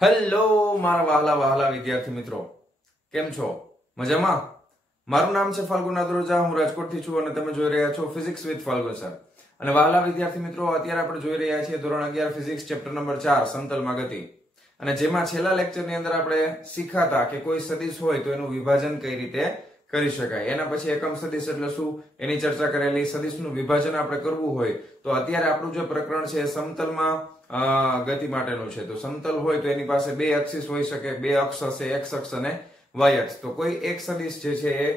Hello મારા વહાલા વહાલા વિદ્યાર્થી મિત્રો, કેમ છો? મજામાં? મારું નામ છે ફાલ્ગુન નાદરોજા, હું રાજકોટથી છું અને તમે જોઈ રહ્યા છો ફિઝિક્સ વિથ ફાલ્ગુન સર. અને વહાલા વિદ્યાર્થી મિત્રો, અત્યારે આપણે જોઈ રહ્યા છીએ ધોરણ 11 ફિઝિક્સ ચેપ્ટર નંબર 4 સમતલમાં ગતિ. અને જેમાં છેલ્લા લેક્ચરની અંદર આપણે શીખાતા કે કોઈ સદિશ હોય તો એનું વિભાજન કઈ રીતે કરી શકાય, એના પછી એકમ સદિશ એટલે શું એની ચર્ચા કરેલી. સદિશનું વિભાજન આપણે કરવું હોય તો અત્યારે આપણું જે પ્રકરણ છે સમતલમાં ગતિ માટેનું છે. તો સમતલ હોય તો એની પાસે બે અક્ષિસ હોઈ શકે, બે અક્ષ હશે, એક્સ અક્ષ અને વાય અક્ષ. તો કોઈ એક સદિશ જે છે એ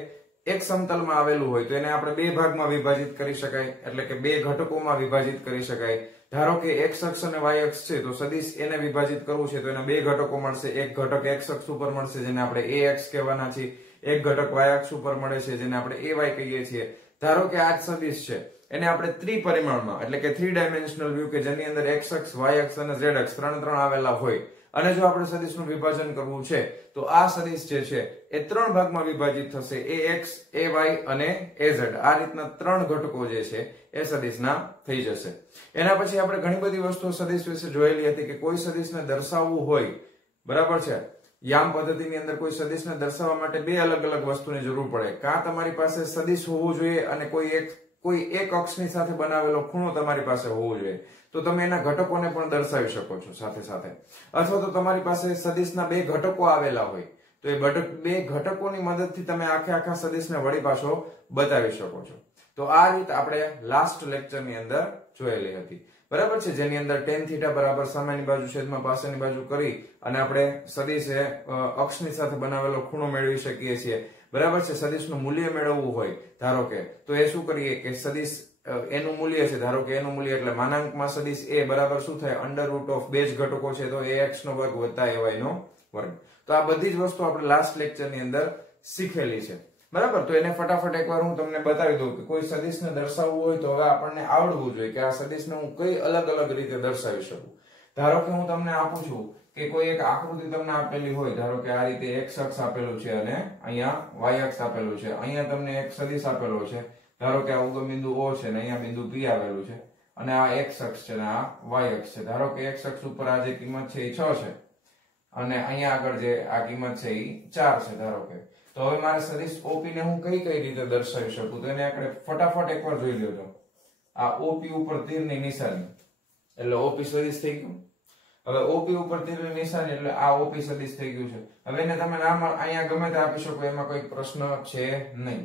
એક સમતલમાં આવેલું હોય તો એને આપણે બે ભાગમાં વિભાજિત કરી શકાય, એટલે કે બે ઘટકોમાં વિભાજિત કરી શકાય. ધારો કે એક્સ અક્ષ અને વાય અક્ષ છે તો સદિશ એને વિભાજિત કરવું છે તો એના બે ઘટકો મળશે. એક ઘટક એક્સ અક્ષ ઉપર મળશે જેને આપણે એ એક્સ કહેવાના છીએ, એક ઘટક વાય અક્ષ ઉપર મળે છે જેને આપણે એ વાય કહીએ છીએ. ધારો કે આ સદિશ છે એને આપણે ત્રિપરિમાણમાં એટલે કે 3 ડાયમેન્શનલ વ્યૂ કે જેની અંદર એક્સ અક્ષ, વાય અક્ષ અને ઝેડ અક્ષ ત્રણ આવેલા હોય અને જો આપણે સદિશનું વિભાજન કરવું છે તો આ સદિશ જે છે એ ત્રણ ભાગમાં વિભાજિત થશે, એ એક્સ, એ વાય અને એ ઝેડ. આ રીતના ત્રણ ઘટકો જે છે એ સદિશના થઈ જશે. એના પછી આપણે ઘણી બધી વસ્તુઓ સદિશ વિશે જોયેલી હતી કે કોઈ સદિશને દર્શાવવું હોય, બરાબર છે, યામ પદ્ધતિની અંદર કોઈ સદિશને દર્શાવવા માટે બે અલગ અલગ વસ્તુની જરૂર પડે. કાં તમારી પાસે સદિશ હોવું જોઈએ અને કોઈ એક અક્ષની સાથે બનાવેલો ખૂણો તમારી પાસે હોવો જોઈએ તો તમે એના ઘટકોને પણ દર્શાવી શકો છો સાથે સાથે. અથવા તો તમારી પાસે સદિશના બે ઘટકો આવેલા હોય તો એ બે ઘટકોની મદદથી તમે આખા સદિશને વળી પાછો બતાવી શકો છો. તો આ રીત આપણે લાસ્ટ લેક્ચરની અંદર જોયેલી હતી, બરાબર છે, જેની અંદર tan θ બરાબર સામેની બાજુ છેદમાં પાછળની બાજુ કરી અને આપણે સદિશે અક્ષની સાથે બનાવેલો ખૂણો મેળવી શકીએ છીએ, બરાબર છે. સદિશનું મૂલ્ય મેળવવું હોય ધારો કે તો એ શું કરીએ કે સદિશ એનું મૂલ્ય છે, ધારો કે એનું મૂલ્ય એટલે માનાંકમાં સદિશ એ બરાબર શું થાય, અંડર રૂટ ઓફ બે જ ઘટકો છે તો ax નો વર્ગ વત્તા ay નો વર્ગ. તો આ બધી જ વસ્તુ આપણે લાસ્ટ લેક્ચરની અંદર શીખેલી છે, બરાબર. તો એને ફટાફટ એકવાર હું તમને બતાવી દઉં કે કોઈ સદિશને દર્શાવવું હોય તો હવે આપણને આવડવું જોઈએ કે આ સદિશને હું કઈ અલગ અલગ રીતે દર્શાવી શકું. ધારો કે હું તમને આપું છું કે કોઈ એક આકૃતિ તમને આપેલી હોય, ધારો કે આ રીતે એક્સ અક્ષ આપેલું છે અને અહીંયા વાય અક્ષ આપેલું છે. અહીંયા તમને એક સદિશ આપેલો છે, ધારો કે આ ઉગમ બિંદુ O છે અને અહીંયા બિંદુ P આવેલું છે અને આ એક્સ અક્ષ છે અને આ વાય અક્ષ છે. ધારો કે એક્સ અક્ષ ઉપર આ જે કિંમત છે એ 6 છે અને અહીંયા આગળ જે આ કિંમત છે એ 4 છે ધારો કે. તો હવે મારે સદિશ OP ને હું કઈ રીતે દર્શાવી શકું તો એને આપણે ફટાફટ એકવાર જોઈ લેજો. આ OP ઉપર તીરની નિશાની એટલે OP સદિશ થઈ ગયું. હવે OP ઉપર તીરની નિશાની એટલે આ OP સદિશ થઈ ગયું છે. હવે એને તમે નામ અહીંયા ગમે તે આપી શકો, એમાં કોઈ પ્રશ્ન છે નહીં.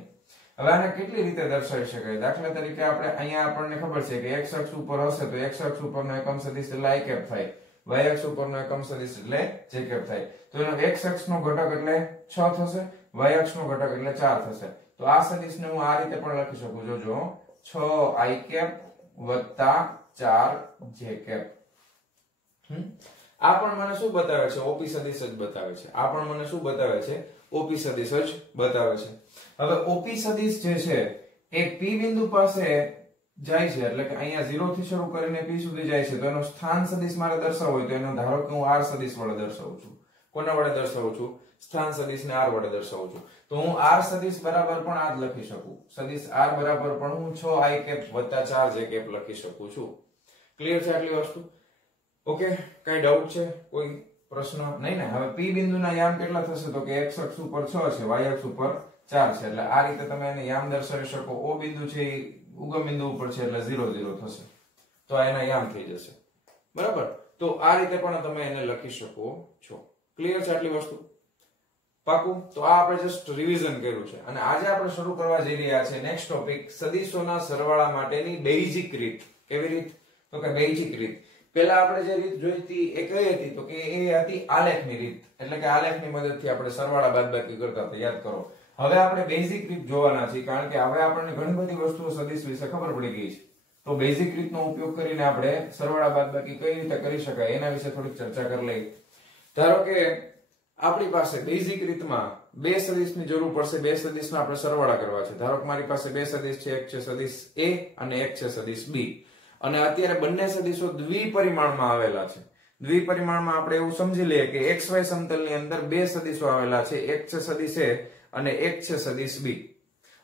હવે આને કેટલી રીતે દર્શાવી શકાય? દાખલા તરીકે આપણે અહીંયા આપણને ખબર છે કે x અક્ષ ઉપર હશે તો x અક્ષ ઉપરનો એકમ સદિશ એટલે i કેપ થાય, y અક્ષ ઉપરનો એકમ સદિશ એટલે j કેપ થાય. તો એનો x અક્ષનો ઘટક એટલે 6 થશે, y અક્ષનો ઘટક એટલે 4 થશે. તો આ સદિશને હું આ રીતે પણ લખી શકું, જોજો, 6i કેપ વત્તા 4j કેપ. આ પણ મને શું બતાવે છે? OP સદિશ જ બતાવે છે. આ પણ મને શું બતાવે છે? OP સદિશ જ બતાવે છે. હવે OP સદિશ જે છે એ P બિંદુ પાસે જાય છે એટલે કે અહીંયા 0 થી શરૂ કરીને P સુધી જાય છે તો એનો સ્થાન સદિશ મારે દર્શાવવો હોય તો એનો ધારો કે હું R સદિશ વડે દર્શાવું છું. કોના વડે દર્શાવું છું? સ્થાન સદિશને R વડે દર્શાવું છું. તો હું R સદિશ બરાબર પણ આ જ લખી શકું. સદિશ R બરાબર પણ હું 6i કેપ વત્તા 4j કેપ લખી શકું છું. ક્લિયર છે આટલી વસ્તુ? ઓકે, કઈ ડાઉટ છે? કોઈ પ્રશ્ન નહીં ને? હવે P બિંદુના યામ કેટલા થશે તો કે x અક્ષ ઉપર 6 છે, y અક્ષ ઉપર 4 છે એટલે આ રીતે તમે એને યામ દર્શાવી શકો. O બિંદુ છે એ ઉગમ બિંદુ ઉપર છે એટલે 0 0 થશે તો આ એના યામ થઈ જશે, બરાબર. તો આ રીતે પણ તમે એને લખી શકો છો. ક્લિયર છે આટલી વસ્તુ? પાકું? તો આ આપણે જસ્ટ રિવિઝન કર્યું છે અને આજે આપણે શરૂ કરવા જઈ રહ્યા છે નેક્સ્ટ ટોપિક, સદિશોના સરવાળા માટેની બેઝિક રીત. કેવી રીત? તો કે બેઝિક રીત. પહેલા આપણે જે રીત જોઈ હતી એ કઈ હતી તો કે એ હતી આલેખની રીત, એટલે કે આલેખની મદદથી આપણે સરવાળા બાદબાકી કરતા હતા, યાદ કરો. હવે આપણે બેઝિક રીત જોવાના છીએ કારણ કે હવે આપણને ઘણી બધી વસ્તુઓ સદિશ વિશે ખબર પડી ગઈ છે. તો બેઝિક રીતનો ઉપયોગ કરીને આપણે સરવાળા બાદબાકી કઈ રીતે કરી શકાય એના વિશે થોડીક ચર્ચા કરી લઈએ. ધારો કે આપણી પાસે બેઝિક રીતમાં બે સદિશની જરૂર પડશે, બે સદિશના આપણે સરવાળા કરવા છે. ધારો કે મારી પાસે બે સદિશ છે, એક છે સદિશ A અને એક છે સદિશ B અને અત્યારે બંને સદિશો દ્વિપરિમાણમાં આવેલા છે. દ્વિપરિમાણમાં આપણે એવું સમજી લઈએ કે XY સમતલની અંદર બે સદિશો આવેલા છે, એક છે સદિશ A અને એક છે સદિશ B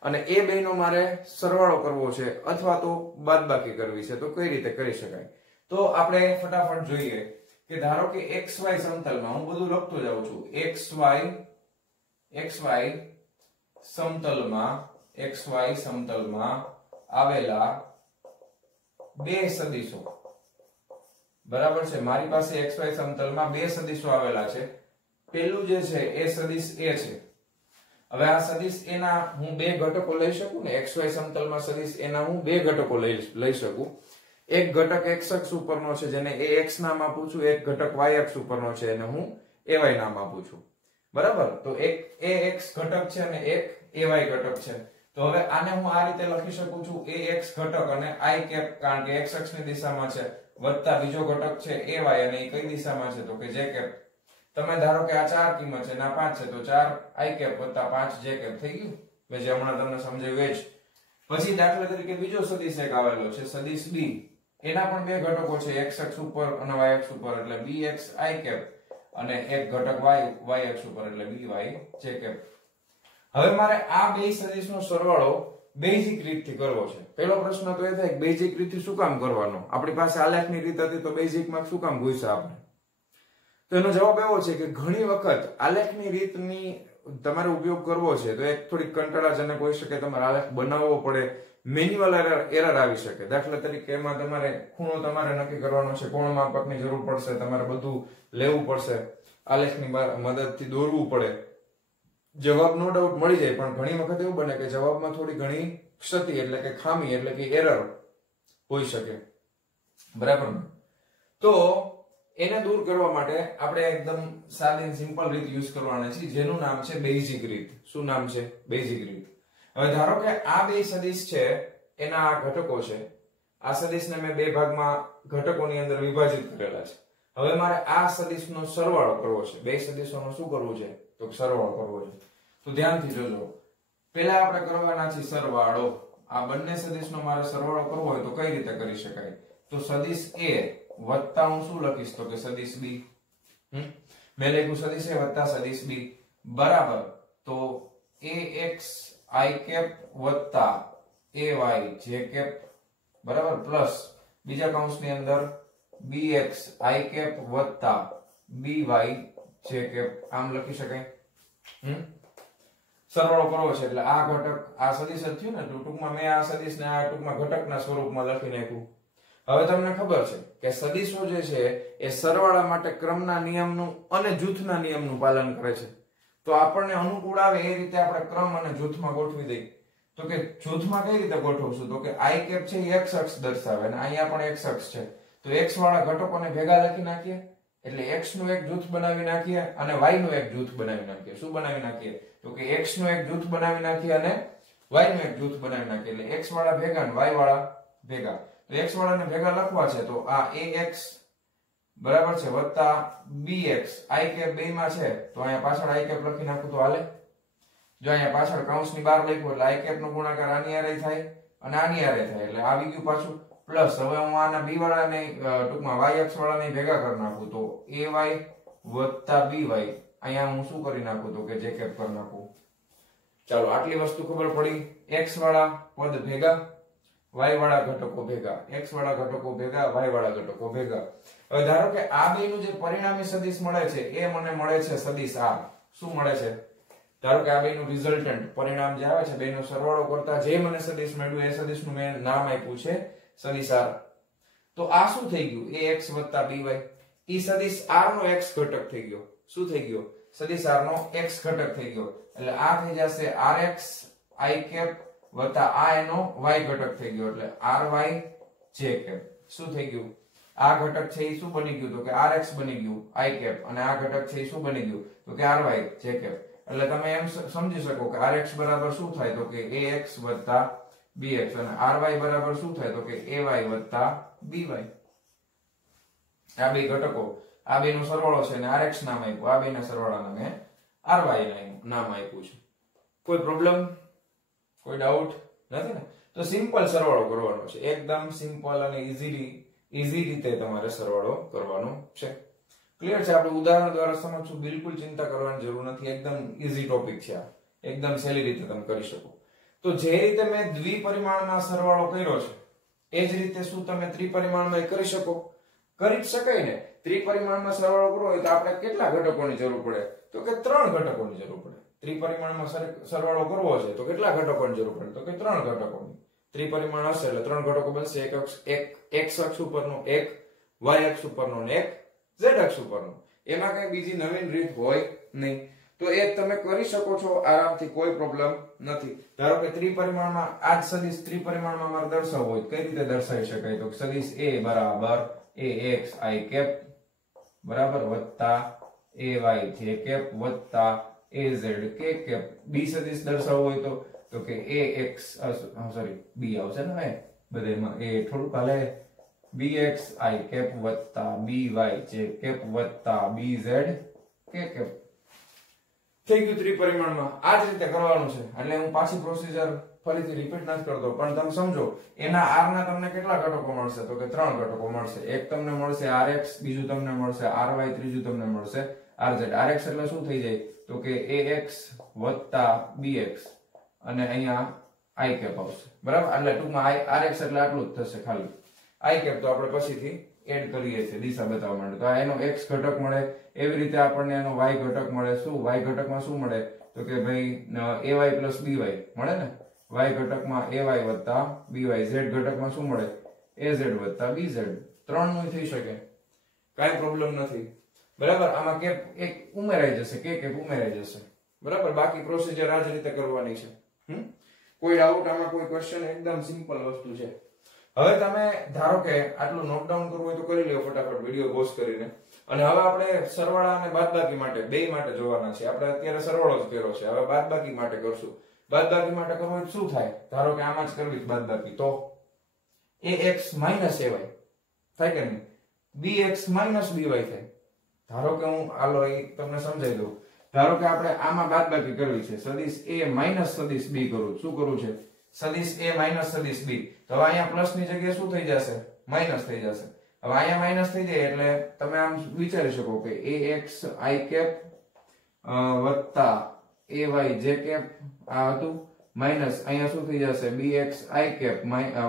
અને એ બેનો મારે સરવાળો કરવો છે અથવા તો બાદબાકી કરવી છે તો કઈ રીતે કરી શકાય? તો આપણે ફટાફટ જોઈએ કે ધારો કે xy સમતલમાં હું બધું લખતો જાઉં છું xy સમતલમાં આવેલા બે સદિશો બરાબર છે મારી પાસે xy સમતલમાં બે સદિશો આવેલા છે પહેલું જે છે એ સદિશ a છે હવે આ સદિશ a ના હું બે ઘટકો લઈ શકું ને xy સમતલમાં સદિશ a ના હું બે ઘટકો લઈ શકું એક ઘટક x અક્ષ ઉપરનો છે જેને ax નામ આપું છું એક ઘટક y અક્ષ ઉપરનો છે એને હું ay નામ આપું છું બરાબર તો એક ax ઘટક છે અને એક ay ઘટક છે તો હવે આને હું આ રીતે લખી શકું છું ax ઘટક અને i કેપ કારણ કે x અક્ષની દિશામાં છે વત્તા બીજો ઘટક છે ay અને એ કઈ દિશામાં છે તો કે j કેપ તમે ધારો કે આ 4 કિંમત છે ના 5 છે તો 4 i કેપ વત્તા 5 j કેપ થઈ ગયું મેં જે હમણાં તમને સમજાવ્યું એ જ પછી દાખલા તરીકે બીજો સદિશ એક આવેલો છે સદિશ b એના પણ બે ઘટકો છે x અક્ષ ઉપર અને y અક્ષ ઉપર એટલે bx i કેપ અને એક ઘટક y અક્ષ ઉપર એટલે by j કેપ હવે મારે આ બે સદિશનો સરવાળો બેઝિક રીતથી કરવો છે પહેલો પ્રશ્ન તો એ થાય કે બેઝિક રીતથી શું કામ કરવાનો આપણી પાસે આલેખની રીત હતી તો બેઝિકમાં શું કામ ભૂસ્યા આપણે તો એનો જવાબ એવો છે કે ઘણી વખત આલેખની રીતની તમારે ઉપયોગ કરવો છે તો એક થોડી કંટાળાજનક હોઈ શકે તમારે આલેખ બનાવવો પડે મેન્યુઅલ એરર આવી શકે દાખલા તરીકે એમાં તમારે ખૂણો તમારે નક્કી કરવાનો છે કોણ માપકની જરૂર પડશે તમારે બધું લેવું પડશે આલેખની મદદથી દોરવું પડે જવાબ નો ડાઉટ મળી જાય પણ ઘણી વખત એવું બને કે જવાબમાં થોડી ઘણી ક્ષતિ એટલે કે ખામી એટલે કે એરર હોઈ શકે બરાબર તો એને દૂર કરવા માટે આપણે એકદમ સાદી સિમ્પલ રીત યુઝ કરવાની છે જેનું નામ છે બેઝિક રીત શું નામ છે બેઝિક રીત હવે ધારો કે આ બે સદિશ છે એના આ ઘટકો છે આ સદિશને મેં બે ભાગમાં ઘટકોની અંદર વિભાજિત કરેલા છે હવે મારે આ સદિશનો સરવાળો કરવો છે બે સદિશોનો શું કરવું છે તો સરવાળો કરવો છે તો ધ્યાનથી જોજો પહેલા આપણે કરવાના છે સરવાળો આ બંને સદિશનો મારે સરવાળો કરવો હોય તો કઈ રીતે કરી શકાય તો સદિશ a વત્તા હું શું લખીશ તો કે સદિશ b મેં લખ્યું સદિશ a વત્તા સદિશ b બરાબર તો ax i કેપ વત્તા ay j કેપ બરાબર પ્લસ બીજા કૌંસની અંદર bx i કેપ વત્તા by j કેપ આમ લખી શકાય સરવાળો કરવો છે એટલે આ ઘટક આ સદિશ જ થયું ને ટૂંકમાં મેં આ સદિશને આ ટૂંકમાં ઘટકના સ્વરૂપમાં લખી નાખ્યું હવે તમને ખબર છે કે સદિશો જે છે એ સરવાળા માટે ક્રમના નિયમનું અને જૂથના નિયમનું પાલન કરે છે તો આપણને અનુકૂળ આવે એ રીતે આપણે ક્રમ અને જૂથમાં ગોઠવી દઈએ તો કે જૂથમાં કઈ રીતે ગોઠવશું તો કે i કેપ છે એ x અક્ષ દર્શાવે અને અહીંયા પણ x અક્ષ છે તો x વાળા ઘટકોને ભેગા લખી નાખીએ એટલે x નું એક જૂથ બનાવી નાખીએ અને y નું એક જૂથ બનાવી નાખીએ શું બનાવી નાખીએ તો કે x નું એક જૂથ બનાવી નાખીએ અને y નું એક જૂથ બનાવી નાખીએ એટલે x વાળા ભેગા અને y વાળા ભેગા તો x વાળાને ભેગા લખવા છે તો આ ax બરાબર છે વત્તા bx i કેપ બે માં છે તો અહીંયા પાછળ i કેપ લખી નાખું તો હાલે જો અહીંયા પાછળ કૌંસની બહાર લખ્યું એટલે i કેપ નો ગુણાકાર આની હારે થાય અને આની હારે થાય એટલે આવી ગયું પાછું પ્લસ હવે હું આના b વાળાને ટૂંકમાં y અક્ષ વાળાને ભેગા કરી નાખું તો ay વત્તા by અહીંયા હું શું કરી નાખું તો કે j કેપ કરી નાખું ચાલો આટલી વસ્તુ ખબર પડી x વાળા પદ ભેગા y વાળા ઘટકો ભેગા x વાળા ઘટકો ભેગા y વાળા ઘટકો ભેગા હવે ધારો કે આ બેનું જે પરિણામી સદિશ મળે છે એ મને મળે છે સદિશ r શું મળે છે ધારો કે આ બેનું રિઝલ્ટન્ટ પરિણામ જે આવે છે બેનો સરવાળો કરતા જે મને સદિશ મળ્યું એ સદિશનું મેં નામ આપ્યું છે સદિશ r તો આ શું થઈ ગયું ax by ઈ સદિશ r નો x ઘટક થઈ ગયો શું થઈ ગયો સદિશ r નો x ઘટક થઈ ગયો એટલે આ થઈ જશે rx i કેપ વત્તા આ એનો y ઘટક થઈ ગયો એટલે ry j કેપ શું થઈ ગયું આ ઘટક છે એ શું બની ગયું તો કે rx બની ગયું i કેપ અને આ ઘટક છે એ શું બની ગયું તો કે ry j કેપ એટલે તમે એમ સમજી શકો કે rx બરાબર શું થાય તો કે ax વત્તા bx અને ry બરાબર શું થાય તો કે ay વત્તા by આ બે ઘટકો આ બેનો સરવાળો છે અને rx નામ આપ્યું આ બેના સરવાળાને મેં ry નામ આપ્યું છે કોઈ પ્રોબ્લેમ કોઈ ડાઉટ નથી ને તો સિમ્પલ સરવાળો કરવાનો છે એકદમ સિમ્પલ અને ઈઝી રીતે તમારે સરવાળો કરવાનો છે ક્લિયર છે આપણે ઉદાહરણ દ્વારા સમજશું બિલકુલ ચિંતા કરવાની જરૂર નથી એકદમ ઈઝી ટોપિક છે આ એકદમ સહેલી રીતે તમે કરી શકો તો જે રીતે મેં દ્વિપરિમાણમાં સરવાળો કર્યો છે એ જ રીતે શું તમે ત્રિપરિમાણમાં કરી શકો કરી જ શકાય ને ત્રિપરિમાણમાં સરવાળો કરવો હોય તો આપણે કેટલા ઘટકોની જરૂર પડે? તો કે 3 ઘટકોની જરૂર પડે. ત્રિપરિમાણમાં સરવાળો કરવો છે તો કેટલા ઘટકોની જરૂર પડે? તો કે 3 ઘટકોની. ત્રિપરિમાણ હશે એટલે 3 ઘટકો બનશે. એક x અક્ષ ઉપરનો, એક y અક્ષ ઉપરનો ને એક z અક્ષ ઉપરનો. એમાં કઈ બીજી નવીન રીત હોય નહીં. તો એ તમે કરી શકો છો આરામથી, કોઈ પ્રોબ્લેમ નથી. ધારો કે ત્રિપરિમાણમાં આ જ સદિશ ત્રિપરિમાણમાં મારે દર્શાવવો હોય કઈ રીતે દર્શાવી શકાય? તો સદિશ a બરાબર ax i કેપ બરાબર વત્તા ay j કેપ વત્તા az k કેપ. b સદિશ દર્શાવવો હોય તો કે ax સોરી b આવશે ને બધામાં એ થોડુંક હાલે. bx i કેપ વત્તા by j કેપ વત્તા bz k કેપ. થઈ ગયું ત્રિપરિમાણમાં. આ જ રીતે કરવાનું છે. એટલે હું પાછી પ્રોસીજર ફરીથી રિપીટ નથી કરતો, પણ તમે સમજો. એના r ના તમને કેટલા ઘટકો મળશે? તો કે 3 ઘટકો મળશે. એક તમને મળશે rx, બીજું તમને મળશે ry, ત્રીજું તમને મળશે rz. rx એટલે શું થઈ જાય? તો કે ax વત્તા bx અને અહીંયા i કેપ આવશે. બરાબર? એટલે ટૂંકમાં rx એટલે આટલું જ થશે ખાલી. i કેપ તો આપણે પછીથી એડ કરીએ છીએ દિશા બતાવવા માટે. તો આ એનો x ઘટક મળે. એવી રીતે આપણને એનો y ઘટક મળે. શું y ઘટકમાં શું મળે? તો કે ભાઈ ay plus by મળે ને. y ઘટકમાં ay વત્તા by. z ઘટકમાં શું મળે? az વત્તા bz. 3 નું થઈ શકે, કાઈ પ્રોબ્લેમ નથી. બરાબર? આમાં કેપ એક ઉમેરાઈ જશે, કે કેપ ઉમેરાઈ જશે. બરાબર? બાકી પ્રોસીજર આ જ રીતે કરવાની છે. કોઈ ડાઉટ આમાં? કોઈ ક્વેશ્ચન? એકદમ સિમ્પલ વસ્તુ છે. હવે તમે ધારો કે આટલું નોટ ડાઉન કરવું હોય તો કરી લ્યો ફટાફટ વિડિયો પોઝ કરીને. અને હવે આપણે સરવાળા અને બાદબાકી માટે બે માટે જોવાના છે. આપણે અત્યારે સરવાળો જ કર્યો છે, હવે બાદબાકી માટે કરશું. બાદબાકી માટે કરવું હોય શું થાય? ધારો કે આમાં જ કરવી બાદબાકી, તો ax ay થાય કે નહીં? bx by થાય. ધારો કે હું આલો એ તમને સમજાવી દઉં. ધારો કે આપણે આમાં બાદબાકી કરવી છે. સદિશ a માઈનસ સદિશ b કરું. શું કરવું છે? સદિશ a માઈનસ સદિશ b. તો હવે અહીંયા પ્લસ ની જગ્યાએ શું થઈ જશે? માઈનસ થઈ જશે. હવે અહીંયા માઈનસ થઈ જાય એટલે તમે આમ વિચારી શકો કે ax i કેપ વત્તા ay j કેપ આ હતું માઈનસ અહીંયા શું થઈ જશે? bx i કેપ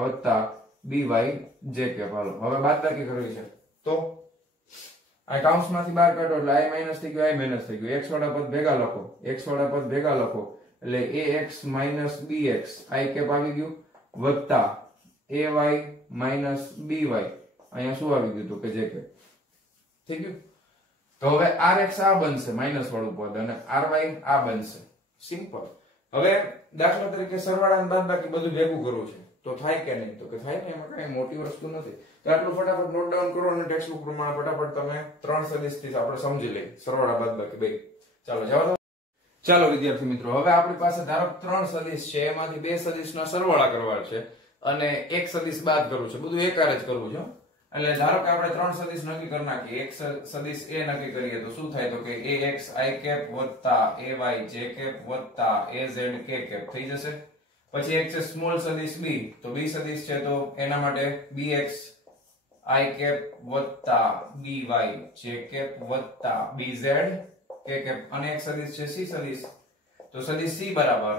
વત્તા by j કેપ. હાલો હવે બાદબાકી કરવી છે તો આ કૌંસમાંથી બહાર કાઢો એટલે i માઈનસ થઈ ગયું, i માઈનસ થઈ ગયું. x વાળા પદ ભેગા લખો, x વાળા પદ ભેગા લખો એટલે ax minus bx i cap આવી ગયું વત્તા ay માઈનસ by અહીંયા શું આવી ગયું? તો કે જે કે થઈ ગયું. તો હવે rx આ બનશે માઈનસ વાળું પદ અને ry આ બનશે. સિમ્પલ. હવે દાખલા તરીકે સરવાળા અને બાદબાકી બધું ભેગું કરવું છે તો થાય કે નહીં? તો કે થાય ને, એમાં કઈ મોટી વસ્તુ નથી. તો આટલું ફટાફટ નોટ ડાઉન કરો અને ટેક્સ્ટ બુક પ્રમાણે ફટાફટ તમે 3 સદિશ થી આપણે સમજી લઈએ સરવાળા બાદબાકી બે. ચાલો જવા દો. ચાલો વિદ્યાર્થી મિત્રો, હવે આપણી પાસે ધારો 3 સદિશ છે, એમાંથી 2 સદિશના સરવાળા કરવા છે અને એક સદિશ બાદ કરવું છે. બધું એકહારે જ કરવું છે. એટલે ધારો કે આપણે 3 સદિશ નક્કી કરી નાખીએ. એક સદિશ a નક્કી કરીએ તો શું થાય? તો કે ax i કેપ વત્તા ay j કેપ વત્તા az k કેપ થઈ જશે. પછી એક છે સ્મોલ સદિશ b, તો b સદિશ છે તો એના માટે bx i કેપ વત્તા by j કેપ વત્તા bz k કેપ. અને એક સદિશ છે c સદિશ, તો સદિશ c બરાબર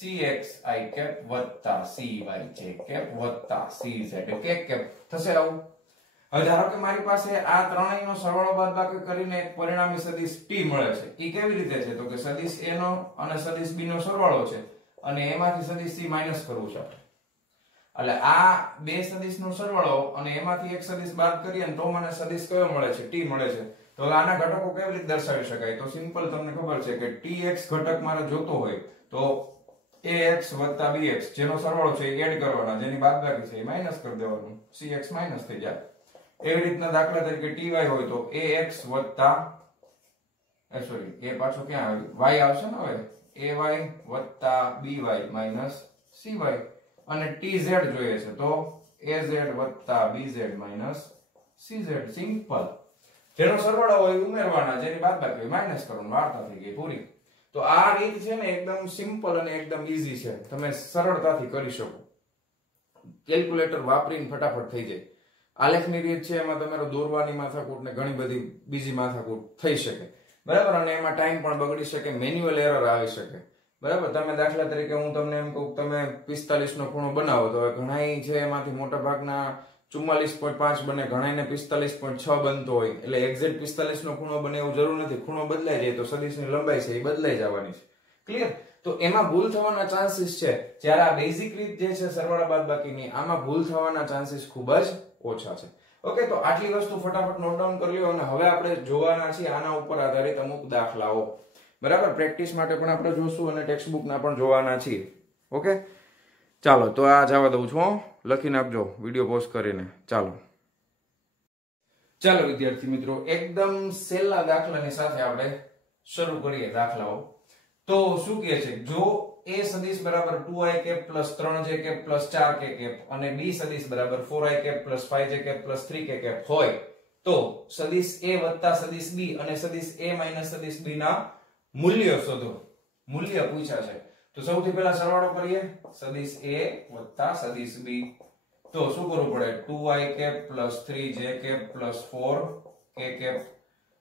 cx i કેપ વત્તા cy j કેપ વત્તા cz k કેપ થશે. આવું હવે ધારો કે મારી પાસે આ ત્રણેયનો સરવાળો બાદબાકી કરીને એક પરિણામી સદિશ t મળે છે. ઈ કેવી રીતે છે? તો કે સદિશ a નો અને સદિશ b નો સરવાળો છે અને એમાંથી સદિશ c માઈનસ કરવું છે આપણે. એટલે આ બે સદિશનો સરવાળો અને એમાંથી એક સદિશ બાદ કરીએ તો મને સદિશ કયો મળે છે? t મળે છે. તો આના ઘટકો કેવી રીતે દર્શાવી શકાય? તો સિમ્પલ તમને ખબર છે કે tx ઘટક મારે જોતો હોય તો ax વત્તા bx જેનો સરવાળો છે એ એડ કરવાના, જેની બાદબાકી છે એ માઈનસ કરી દેવાનું, cx માઈનસ થઈ જાય. એવી રીતના દાખલા તરીકે ty હોય તો ax વત્તા સોરી એ પાછો ક્યાં આવ્યું? y આવશે ને. હવે ay વત્તા by માઈનસ cy. અને tz જોઈએ છે તો az વત્તા bz માઈનસ cz. સિમ્પલ. જેનો સરવાળો હોય ઉમેરવાના, જેની બાદબાકી હોય માઈનસ કરવાનું. વાર્તા થઈ ગઈ પૂરી. તો આ રીત છે ને એકદમ સિમ્પલ અને એકદમ ઈઝી છે. તમે સરળતાથી કરી શકો. કેલ્ક્યુલેટર વાપરીને ફટાફટ થઈ જાય. આલેખની રીત છે એમાં તમારો દોરવાની માથાકૂટ ને ઘણી બધી બીજી માથાકૂટ થઈ શકે. બરાબર? અને એમાં ટાઈમ પણ બગડી શકે, મેન્યુઅલ એરર આવી શકે. બરાબર? તમે દાખલા તરીકે હું તમને એમ કહું તમે 45 નો ખૂણો બનાવો તો ઘણા છે એમાંથી મોટા ભાગના 44.5 બને, ઘણાને 45.6 બનતો હોય, એટલે એક્ઝેક્ટ 45 નો ખૂણો બને એવું જરૂર નથી. ખૂણો બદલાઈ જાય તો સદિશની લંબાઈ છે એ બદલાઈ જવાની છે. ક્લિયર? તો એમાં ભૂલ થવાના ચાન્સીસ છે. જ્યારે આ બેઝિક રીત જે છે સરવાળા બાદબાકીની, આમાં ભૂલ થવાના ચાન્સીસ ખૂબ જ ઓછા છે. ઓકે, તો આટલી વસ્તુ ફટાફટ નોટ ડાઉન કરી લો અને હવે આપણે જોવાના છીએ આના ઉપર આધારિત અમુક દાખલાઓ. બરાબર, પ્રેક્ટિસ માટે પણ આપણે જોશું અને ટેક્સ્ટ બુક ના પણ જોવાના છીએ. ઓકે, ચાલો તો આ જવા દઉં છું, લખી નાખજો વિડીયો પોઝ કરીને. ચાલો વિદ્યાર્થી મિત્રો, એકદમ સહેલા દાખલાની સાથે આપણે શરૂ કરીએ દાખલાઓ. તો શું કહે છે, જો a સદિશ બરાબર 2i cap plus 3j cap plus 4k cap અને b સદિશ બરાબર 4i cap plus 5j cap plus 3k cap હોય તો સદિશ a વત્તા સદિશ b અને સદિશ a માઈનસ સદિશ b ના મૂલ્ય શોધો. મૂલ્ય પૂછ્યા છે. તો સૌથી પહેલા સરવાળો કરીએ. સદિશ a વત્તા સદિશ b, તો શું કરવું પડે, 2i cap plus 3j cap plus 4k cap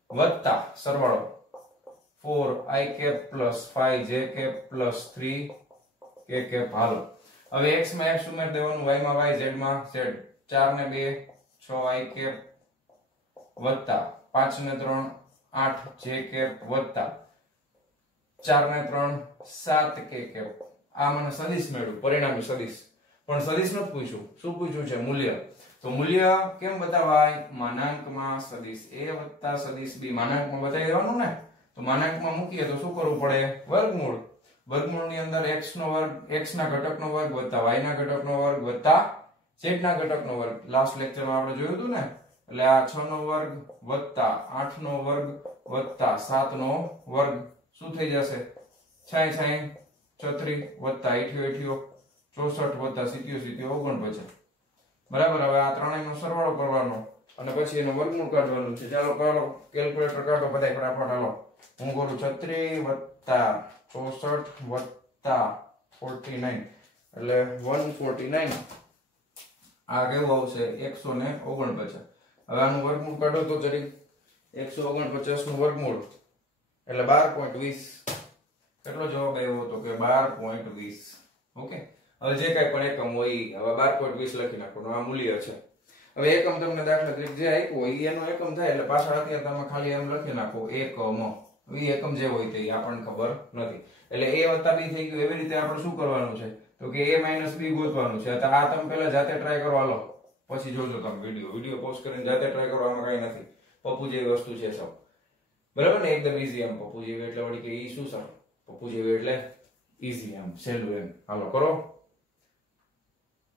વત્તા સરવાળો 4i cap plus 5j cap plus 3k cap. હાલો હવે x માં x ઉમેર દેવાનું, y માં y, z માં z. 4 ને 2 6i કેપ વત્તા 5 ને 3 8j કેપ વત્તા 4 ને 3 7k કેપ. આ મને સદિશ મળ્યું, પરિણામી સદિશ. પણ સદિશ નથી પૂછ્યું, શું પૂછ્યું છે, મૂલ્ય. તો મૂલ્ય કેમ બતાવાય, માનાંકમાં સદિશ a વત્તા સદિશ b માનાંકમાં બતાવી દેવાનું ને. તો માનાંકમાં મૂકીએ તો શું કરવું પડે, વર્ગમૂળ. વર્ગમૂળની અંદર x નો વર્ગ, x ના ઘટકનો વર્ગ વત્તા y ના ઘટકનો વર્ગ વત્તા z ના ઘટકનો વર્ગ. લાસ્ટ લેક્ચરમાં આપણે જોયું હતું ને. એટલે આ 6 નો વર્ગ વત્તા 8 નો વર્ગ વત્તા 7 નો વર્ગ શું થઈ જશે, 6 36 વત્તા 88 64 વત્તા 77 49. બરાબર, હવે આ ત્રણેયનો સરવાળો કરવાનો અને પછી એનો વર્ગમૂળ કાઢવાનું છે. ચાલો કરો, કેલ્ક્યુલેટર કાઢો બધાય ફટાફટ. હાલો હું કરું 36 વત્તા 64 વત્તા 49 એટલે 149. આ કેવું આવશે, 149. હવે આનું વર્ગમૂળ કાઢો તો જરી 149 નું વર્ગમૂળ એટલે 12.20. કેટલો જવાબ આવ્યો હતો કે 12.20. ઓકે, હવે જે કાંઈ પણ એકમ હોય હવે 12.20 લખી નાખવાનું. આ મૂલ્ય છે. હવે એકમ તમને દાખલા તરીકે જે આપ્યો હોય એનો એકમ થાય એટલે પાછળ અત્યારે તમે ખાલી એમ લખી નાખો એકમ. એ એકમ જે હોય તે આપણને ખબર નથી એટલે a વત્તા b થઈ ગયું. એવી રીતે આપણે શું કરવાનું છે તો કે a માઈનસ b ગોતવાનું છે. તો આ તમે પહેલા જાતે ટ્રાય કરો. હાલો પછી જોજો તમે વિડીયો પોઝ કરીને જાતે ટ્રાય કરો. આમાં કઈ નથી, પપ્પુ જેવી વસ્તુ છે સૌ. બરાબર ને, એકદમ ઈઝી. એમ પપ્પુ જેવી એટલે વળી કે ઈ શું સર, પપ્પુ જેવી એટલે ઈઝી, એમ સહેલું એમ. હાલો કરો,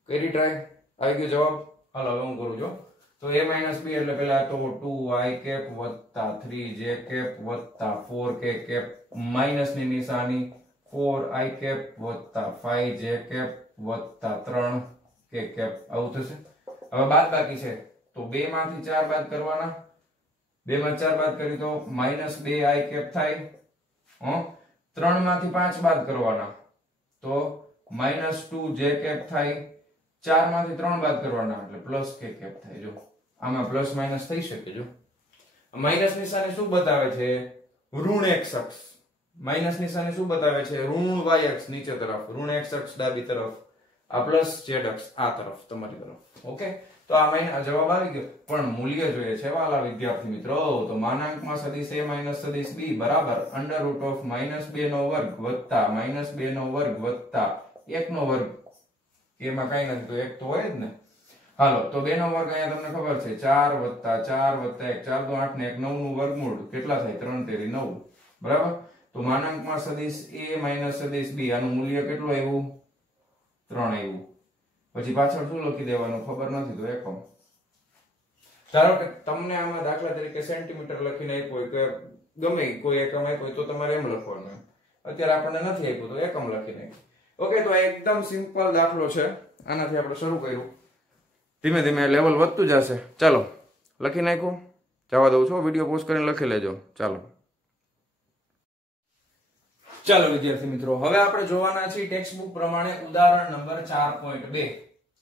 કરી ટ્રાય. આવી ગયો જવાબ. હાલો હવે હું કરું છું. તો a માઈનસ b એટલે પહેલા તો 2i કેપ વત્તા 3j કેપ વત્તા 4k કેપ માઈનસ ની નિશાની 4i કેપ વત્તા 5j કેપ વત્તા 3k કેપ. આવું થશે. હવે બાદ બાકી છે તો 2 માંથી 4 બાદ કરવાના. 2 માંથી 4 બાદ કરી તો માઈનસ 2i કેપ થાય. 3 માંથી 5 બાદ કરવાના તો માઈનસ 2j કેપ થાય. 4 માંથી 3 બાદ કરવાના એટલે પ્લસ k કેપ થાય. જો આમાં પ્લસ માઈનસ થઈ શકે. જો માઈનસ નિશાની શું બતાવે છે, ઋણ x અક્ષ. માઈનસ નિશાની શું બતાવે છે, ઋણ y અક્ષ નીચે તરફ, ઋણ x અક્ષ ડાબી તરફ, આ પ્લસ z અક્ષ આ તરફ તમારી તરફ. ઓકે, તો આ માઈનસ જવાબ આવી ગયો. પણ મૂલ્ય જોઈએ છે વાલા વિદ્યાર્થી મિત્રો. તો માનાંકમાં સદિશ a માઈનસ સદિશ b બરાબર અંડર રૂટ ઓફ -2 નો વર્ગ વત્તા -2 નો વર્ગ વત્તા 1 નો વર્ગ. એમાં કઈ નથી તો 1 તો હોય જ ને. હાલો તો 2 નો વર્ગ અહીંયા તમને ખબર છે 4 વત્તા 4 વત્તા 1 4 તો 8 ને 1 9 નું વર્ગમૂળ કેટલા થાય, 3 તેરી 9. બરાબર, તો માનાંકમાં સદિશ a માઈનસ સદિશ b આનું મૂલ્ય કેટલું આવ્યું, 3 આવ્યું. પછી પાછળ શું લખી દેવાનું ખબર નથી તો એકમ. ધારો કે તમને આમાં દાખલા તરીકે સેન્ટીમીટર લખીને આપ્યો હોય કે ગમે કોઈ એકમ આપ્યો હોય તો તમારે એમ લખવાનું. અત્યારે આપણને નથી આપ્યું તો એકમ લખીને. ઓકે, તો આ એકદમ સિમ્પલ દાખલો છે. આનાથી આપણે શરૂ કર્યું. ધીમે ધીમે લેવલ વધતું જશે. ચાલો લખી નાખો, જવા દઉં છું. વિડીયો પોઝ કરીને લખી લેજો. ચાલો વિદ્યાર્થી મિત્રો, હવે આપણે જોવાના છીએ ટેક્સ્ટ બુક પ્રમાણે ઉદાહરણ નંબર 4.2.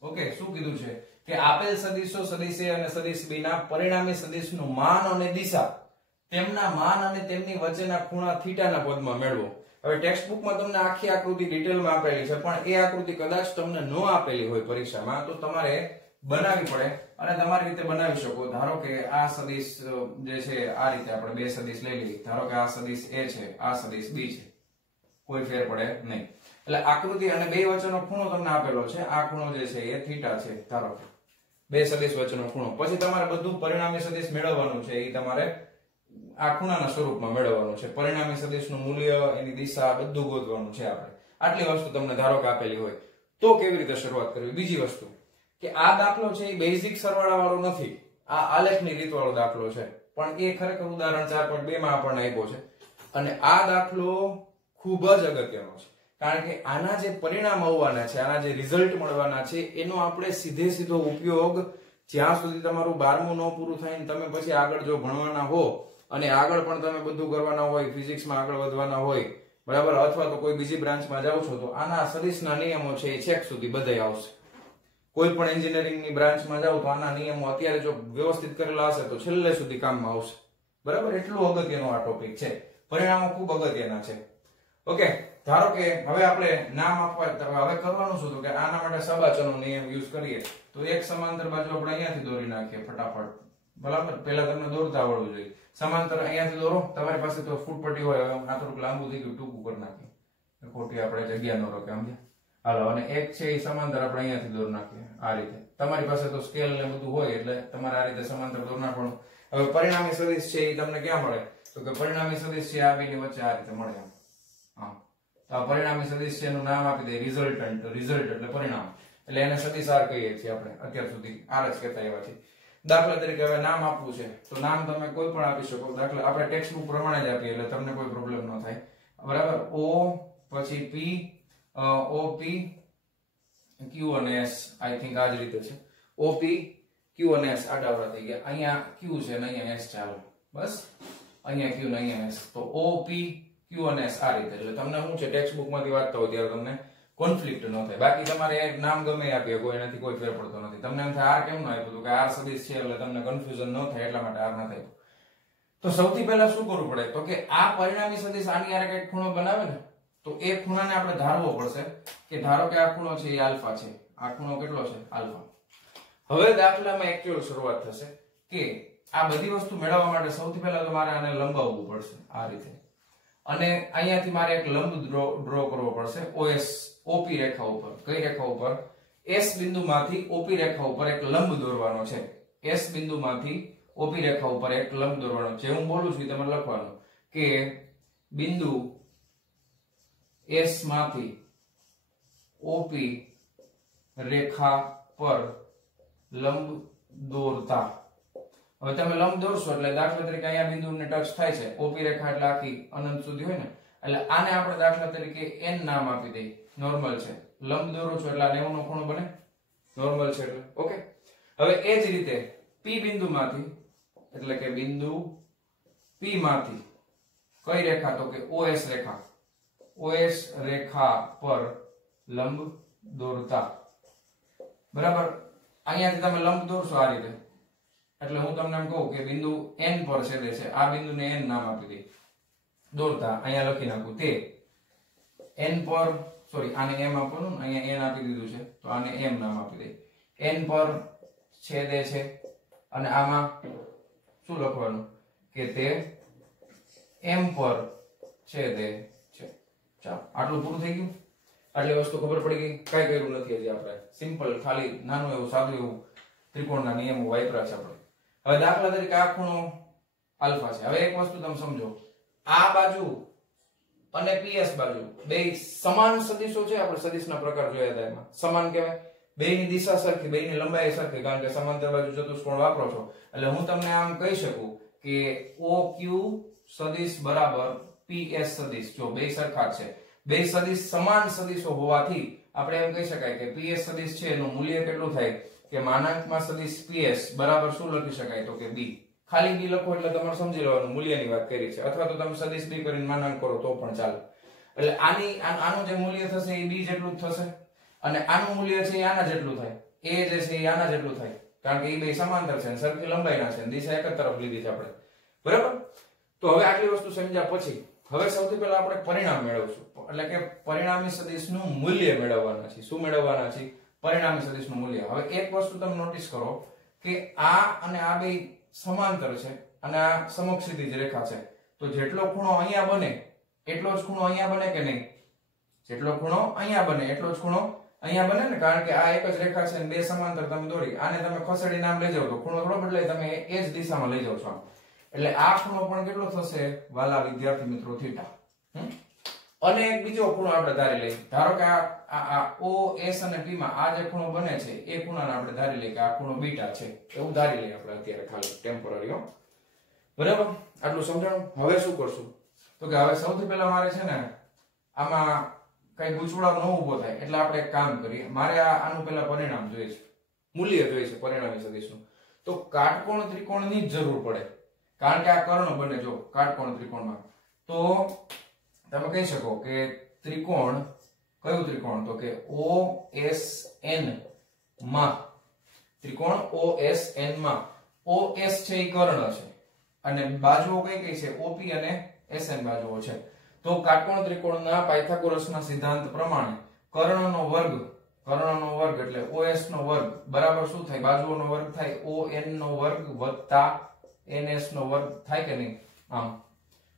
ઓકે, શું કીધું છે કે આપેલ સદિશો સદિશ a અને સદિશ b ના પરિણામી સદિશનું માન અને દિશા તેમના માન અને તેમની વચ્ચેના ખૂણા થીટાના પદમાં મેળવો. હવે ટેક્સ્ટ બુકમાં તમને આખી આકૃતિ ડિટેલમાં આપેલી છે, પણ એ આકૃતિ કદાચ તમને ન આપેલી હોય પરીક્ષામાં તો તમારે બનાવવી પડે અને તમારી રીતે બનાવી શકો. ધારો કે આ સદિશ જે છે આ રીતે આપણે બે સદિશ લઈ લઈએ. ધારો કે આ સદિશ a છે, આ સદિશ b છે, કોઈ ફેર પડે નહીં. એટલે આકૃતિ અને બે વચ્ચેનો ખૂણો તમને આપેલો છે. આ ખૂણો જે છે એ θ છે. ધારો કે બે સદિશ વચ્ચેનો ખૂણો. પછી તમારે બધું પરિણામી સદિશ મેળવવાનું છે. એ તમારે આ ખૂણાના સ્વરૂપમાં મેળવવાનું છે. પરિણામી સદિશનું મૂલ્ય, એની દિશા બધું ગોતવાનું છે આપણે. આટલી વસ્તુ તમને ધારો કે આપેલી હોય તો કેવી રીતે શરૂઆત કરવી. બીજી વસ્તુ કે આ દાખલો છે એ બેઝિક સરવાળા વાળો નથી. આ આલેખની રીત વાળો દાખલો છે, પણ એ ખરેખર ઉદાહરણ 4.2 માં આપણને આપ્યો છે. અને આ દાખલો ખૂબ જ અગત્યનો છે, કારણ કે આના જે પરિણામ આવવાના છે, આના જે રિઝલ્ટ મળવાના છે, એનો આપણે સીધો ઉપયોગ જ્યાં સુધી તમારું 12મું ન પૂરું થાય ને તમે પછી આગળ જો ભણવાના હો અને આગળ પણ તમે બધું કરવાના હોય, ફિઝિક્સમાં આગળ વધવાના હોય, બરાબર, અથવા તો કોઈ બીજી બ્રાન્ચમાં જાવ છો તો આના સદિશના નિયમો છે એ છેક સુધી બધાય આવશે. કોઈ પણ એન્જિનિયરિંગની બ્રાન્ચમાં જાવ તો આના નિયમો અત્યારે જો વ્યવસ્થિત કરેલા હશે તો છેલ્લે સુધી કામમાં આવશે. બરાબર, એટલું અગત્યનો આ ટોપિક છે. પરિણામો ખૂબ અગત્યના છે. ઓકે, ધારો કે હવે આપણે નામ આપવા, હવે કરવાનું શું તો કે આના માટે સબાચનો નિયમ યુઝ કરીએ તો એક સમાંતર બાજુ આપણે અહીંયાથી દોરી નાખીએ ફટાફટ. બરાબર, પહેલા તમને દોરતા આવડવું જોઈએ. સમાંતર અહીંયાથી દોરો. તમારી પાસે તો ફૂટપટ્ટી હોય, હવે આ થોડુંક લાંબુ થઈ ગયું, ટૂંકું કરી નાખીએ, ખોટી આપણે જગ્યા ન રોકે. સમજ્યા? હાલો, અને એક છે એ સમાંતર આપણે અહીંયાથી દોર નાખીએ આ રીતે. તમારી પાસે તો સ્કેલ ને બધું હોય એટલે તમારે આ રીતે સમાંતર દોર નાખવાનું. હવે પરિણામી સદિશ છે એ તમને ક્યાં મળે તો કે પરિણામી સદિશ છે આ બેની વચ્ચે આ રીતે મળે. હા, આ પરિણામી સદિશ છે એનું નામ આપી દે રિઝલ્ટન્ટ. રિઝલ્ટ એટલે પરિણામ, એટલે એને સદિશ આર કહીએ છીએ આપણે. અત્યાર સુધી આર જ કહેતા આવ્યા છીએ. દાખલા તરીકે હવે નામ આપવું છે તો નામ તમે કોઈ પણ આપી શકો. દાખલા આપણે ટેક્સ્ટ બુક પ્રમાણે જ આપીએ એટલે તમને કોઈ પ્રોબ્લેમ ન થાય. બરાબર, ઓ પછી પી, OP, Q અને S. આઈ થિંક આ જ રીતે છે. OP, Q અને S આડાવડા થઈ ગયા. અહીંયા Q છે ને અહીંયા S. ચાલો બસ, અહીંયા Q ને અહીંયા S. તો OP, Q અને S આ રીતે. એટલે તમને શું છે ટેક્સ્ટ બુક માંથી વાંચતા હોય ત્યારે તમને કોન્ફ્લિક્ટ ન થાય. બાકી તમારે એક નામ ગમે આપીએ, કોઈ એનાથી કોઈ ફેર પડતો નથી. તમને એમ થાય આર કેમ ન આપ્યું કે આર સદિશ છે એટલે તમને કન્ફ્યુઝન ન થાય એટલા માટે આર ન થાય. તો સૌથી પહેલા શું કરવું પડે તો કે આ પરિણામી સદિશ આની હારે કંઈક ખૂણો બનાવે ને તો એ ખૂણાને આપણે ધારવો પડશે કે ધારો કે આ ખૂણો છે એ આલ્ફા છે. આ ખૂણો કેટલો છે? આલ્ફા. હવે દાખલામાં એકચ્યુઅલ શરૂઆત થશે કે આ બધી વસ્તુ મેળવવા માટે સૌથી પહેલા તો મારે આને લંબાવવું પડશે આ રીતે. અને અહીંયાથી મારે એક લંબ ડ્રો કરવો પડશે OP રેખા ઉપર. કઈ રેખા ઉપર? S બિંદુમાંથી OP રેખા ઉપર એક લંબ દોરવાનો છે. S બિંદુમાંથી OP રેખા ઉપર એક લંબ દોરવાનો છે. હું બોલું છું તમારે લખવાનું કે બિંદુ S માંથી OP રેખા પર લંબ દોરતા. હવે તમે લંબ દોરશો એટલે દાખલા તરીકે અહીંયા બિંદુને ટચ થાય છે. OP રેખા એટલે આખી અનંત સુધી હોય ને, એટલે આને આપણે દાખલા તરીકે n નામ આપી દઈએ. નોર્મલ છે. લંબ દોરો છો એટલે આ 90 નો ખૂણો બને. નોર્મલ છે એટલે ઓકે. હવે એ જ રીતે P બિંદુમાંથી એટલે કે બિંદુ P માંથી કઈ રેખા તો કે OS રેખા. OS રેખા પર લંબ દોરતા. બરાબર, અહીંયાથી તમે લંબ દોરશો આ રીતે એટલે હું તમને એમ કહું કે બિંદુ n પર છેદે છે. આ બિંદુને n નામ આપી દે. દોરતા અહીંયા લખી નાખું તે n પર, સોરી આને m આપવાનું ને, અહીંયા n આપી દીધું છે તો આને m નામ આપી દે. n પર છેદે છે અને આમાં શું લખવાનું કે તે m પર છેદે છે. ચાલો, આટલું પૂરું થઈ ગયું. આટલી વસ્તુ ખબર પડી ગઈ. કઈ કર્યું નથી હજી આપણે. સિમ્પલ, ખાલી નાનું એવું સાદું એવું ત્રિકોણના નિયમો વાપર્યા છે આપણે. હવે દાખલા તરીકે આ ખૂણો આલ્ફા છે. હવે એક વસ્તુ તમે સમજો, આ બાજુ અને PS બાજુ બે સમાન સદિશો છે. આપણે સદિશના પ્રકાર જોયા હતા એમાં સમાન કહેવાય. બેની દિશા સરખી, બેની લંબાઈ સરખી, કારણ કે સમાંતર બાજુ ચતુષ્કોણ વાપરો છો. એટલે હું તમને આમ કહી શકું કે OQ સદિશ બરાબર PS સદિશ. જો બે સરખા છે, બે સદિશ સમાન સદિશો હોવાથી આપણે એમ કહી શકાય કે PS સદિશ છે એનું મૂલ્ય કેટલું થાય કે માનાંકમાં સદિશ PS બરાબર શું લખી શકાય તો કે B. ખાલી B લખો એટલે તમારે સમજી લેવાનું મૂલ્યની વાત કરી છે. અથવા તો તમે સદિશ B કરીને માનાંક કરો તો પણ ચાલે. એટલે આનું જે મૂલ્ય થશે એ B જેટલું જ થશે અને આનું મૂલ્ય છે એ આના જેટલું થાય. A જે છે એ આના જેટલું થાય, કારણ કે એ બે સમાંતર છે, સરખી લંબાઈના છે, દિશા એક જ તરફ લીધી છે આપણે. બરાબર, તો હવે આટલી વસ્તુ સમજ્યા પછી હવે સૌથી પહેલા આપણે પરિણામ મેળવશું. એટલે કે પરિણામી સદિશનું મૂલ્ય મેળવવાના છે. શું મેળવવાના છે? પરિણામી સદિશનું મૂલ્ય. હવે એક વસ્તુ તમે નોટિસ કરો કે આ અને આ બે સમાંતર છે અને આ સમક્ષિતિજ રેખા છે, તો જેટલો ખૂણો અહીંયા બને એટલો જ ખૂણો અહીંયા બને કે નહીં? જેટલો ખૂણો અહીંયા બને એટલો જ ખૂણો અહીંયા બને ને, કારણ કે આ એક જ રેખા છે અને બે સમાંતર તમે દોરી, આને તમે ખસેડીને આમ લઈ જાવ તો ખૂણો થોડો બદલાય, તમે એ જ દિશામાં લઈ જાવ છો આમ, એટલે આ ખૂણો પણ કેટલો થશે વાલા વિદ્યાર્થી મિત્રો? થીટા. અને એક બીજો ખૂણો આપણે ધારી લઈએ, ધારો કે આ O S અને P માં આ જે ખૂણો બને છે એ ખૂણાને આપણે ધારી લઈએ કે આ ખૂણો બીટા છે, એવું ધારી લઈએ આપણે અત્યારે ખાલી ટેમ્પરરી. બરાબર, આટલું સમજાણું. હવે શું કરશું તો કે હવે સૌથી પહેલા મારે છે ને આમાં કઈ ગૂંચવડાવ ન ઉભો થાય, એટલે આપણે એક કામ કરીએ, મારે આનું પહેલા પરિણામ જોઈએ છે, મૂલ્ય જોઈએ છે પરિણામી સદિશનું. તો કાટકોણ ત્રિકોણની જ જરૂર પડે, કારણ કે આ કર્ણ બને જો કાટકોણ ત્રિકોણમાં. તો તમે કહી શકો કે ત્રિકોણ, કયું ત્રિકોણ? તો કે OSN માં, ત્રિકોણ OSN માં OS છે એ કર્ણ છે અને બાજુઓ કઈ કઈ છે? OP અને SN બાજુઓ છે. તો કાટકોણ ત્રિકોણના પાયથાગોરસના સિદ્ધાંત પ્રમાણે કર્ણનો વર્ગ એટલે OS નો વર્ગ બરાબર શું થાય? બાજુઓનો વર્ગ થાય ON નો વર્ગ વત્તા NS નો વર્ગ થાય કે નહીં? આમ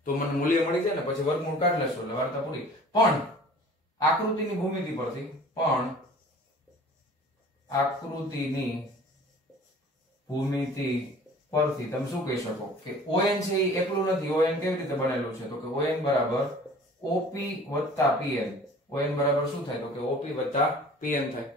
તો મને મૂલ્ય મળી જાય ને, પછી વર્ગમૂળ કાઢી લેશો એટલે વાર્તા પૂરી. પણ આકૃતિની ભૂમિતિ પરથી તમે શું કહી શકો કે ON છે એ એકલું નથી. ON કેવી રીતે બનેલું છે? તો કે ON બરાબર OP વત્તા PN. ON બરાબર શું થાય? તો કે OP વત્તા PN થાય.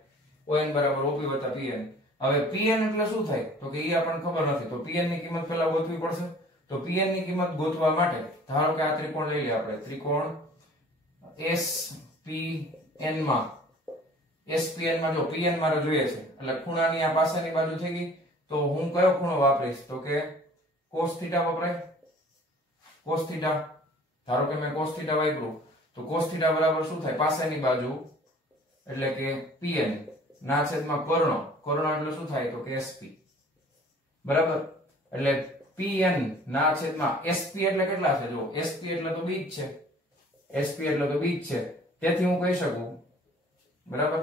ON બરાબર OP વત્તા PN. હવે PN એટલે શું થાય? તો કે એ આપણને ખબર નથી, તો PN ની કિંમત પહેલા ગોતવી પડશે. તો PN ની કિંમત ગોતવા માટે ધારો કે આ ત્રિકોણ લઈ લઈએ આપણે, ત્રિકોણ SPN માં જો PN મારે જોઈએ છે એટલે ખૂણાની આ પાસેની બાજુ થઈ ગઈ, તો હું કયો ખૂણો વાપરીશ? તો કે cos થીટા વપરાય. cos થીટા, ધારો કે મેં cos થીટા વાપર્યું તો cos થીટા બરાબર શું થાય? પાસેની બાજુ એટલે કે PN ના છેદમાં કર્ણ એટલે શું થાય? તો કે SP. બરાબર, એટલે PN ના છેદમાં SP એટલે કેટલા છે? જો SP એટલે તો બીજ છે, SP એટલે તો બીજ છે, તેથી હું કહી શકું બરાબર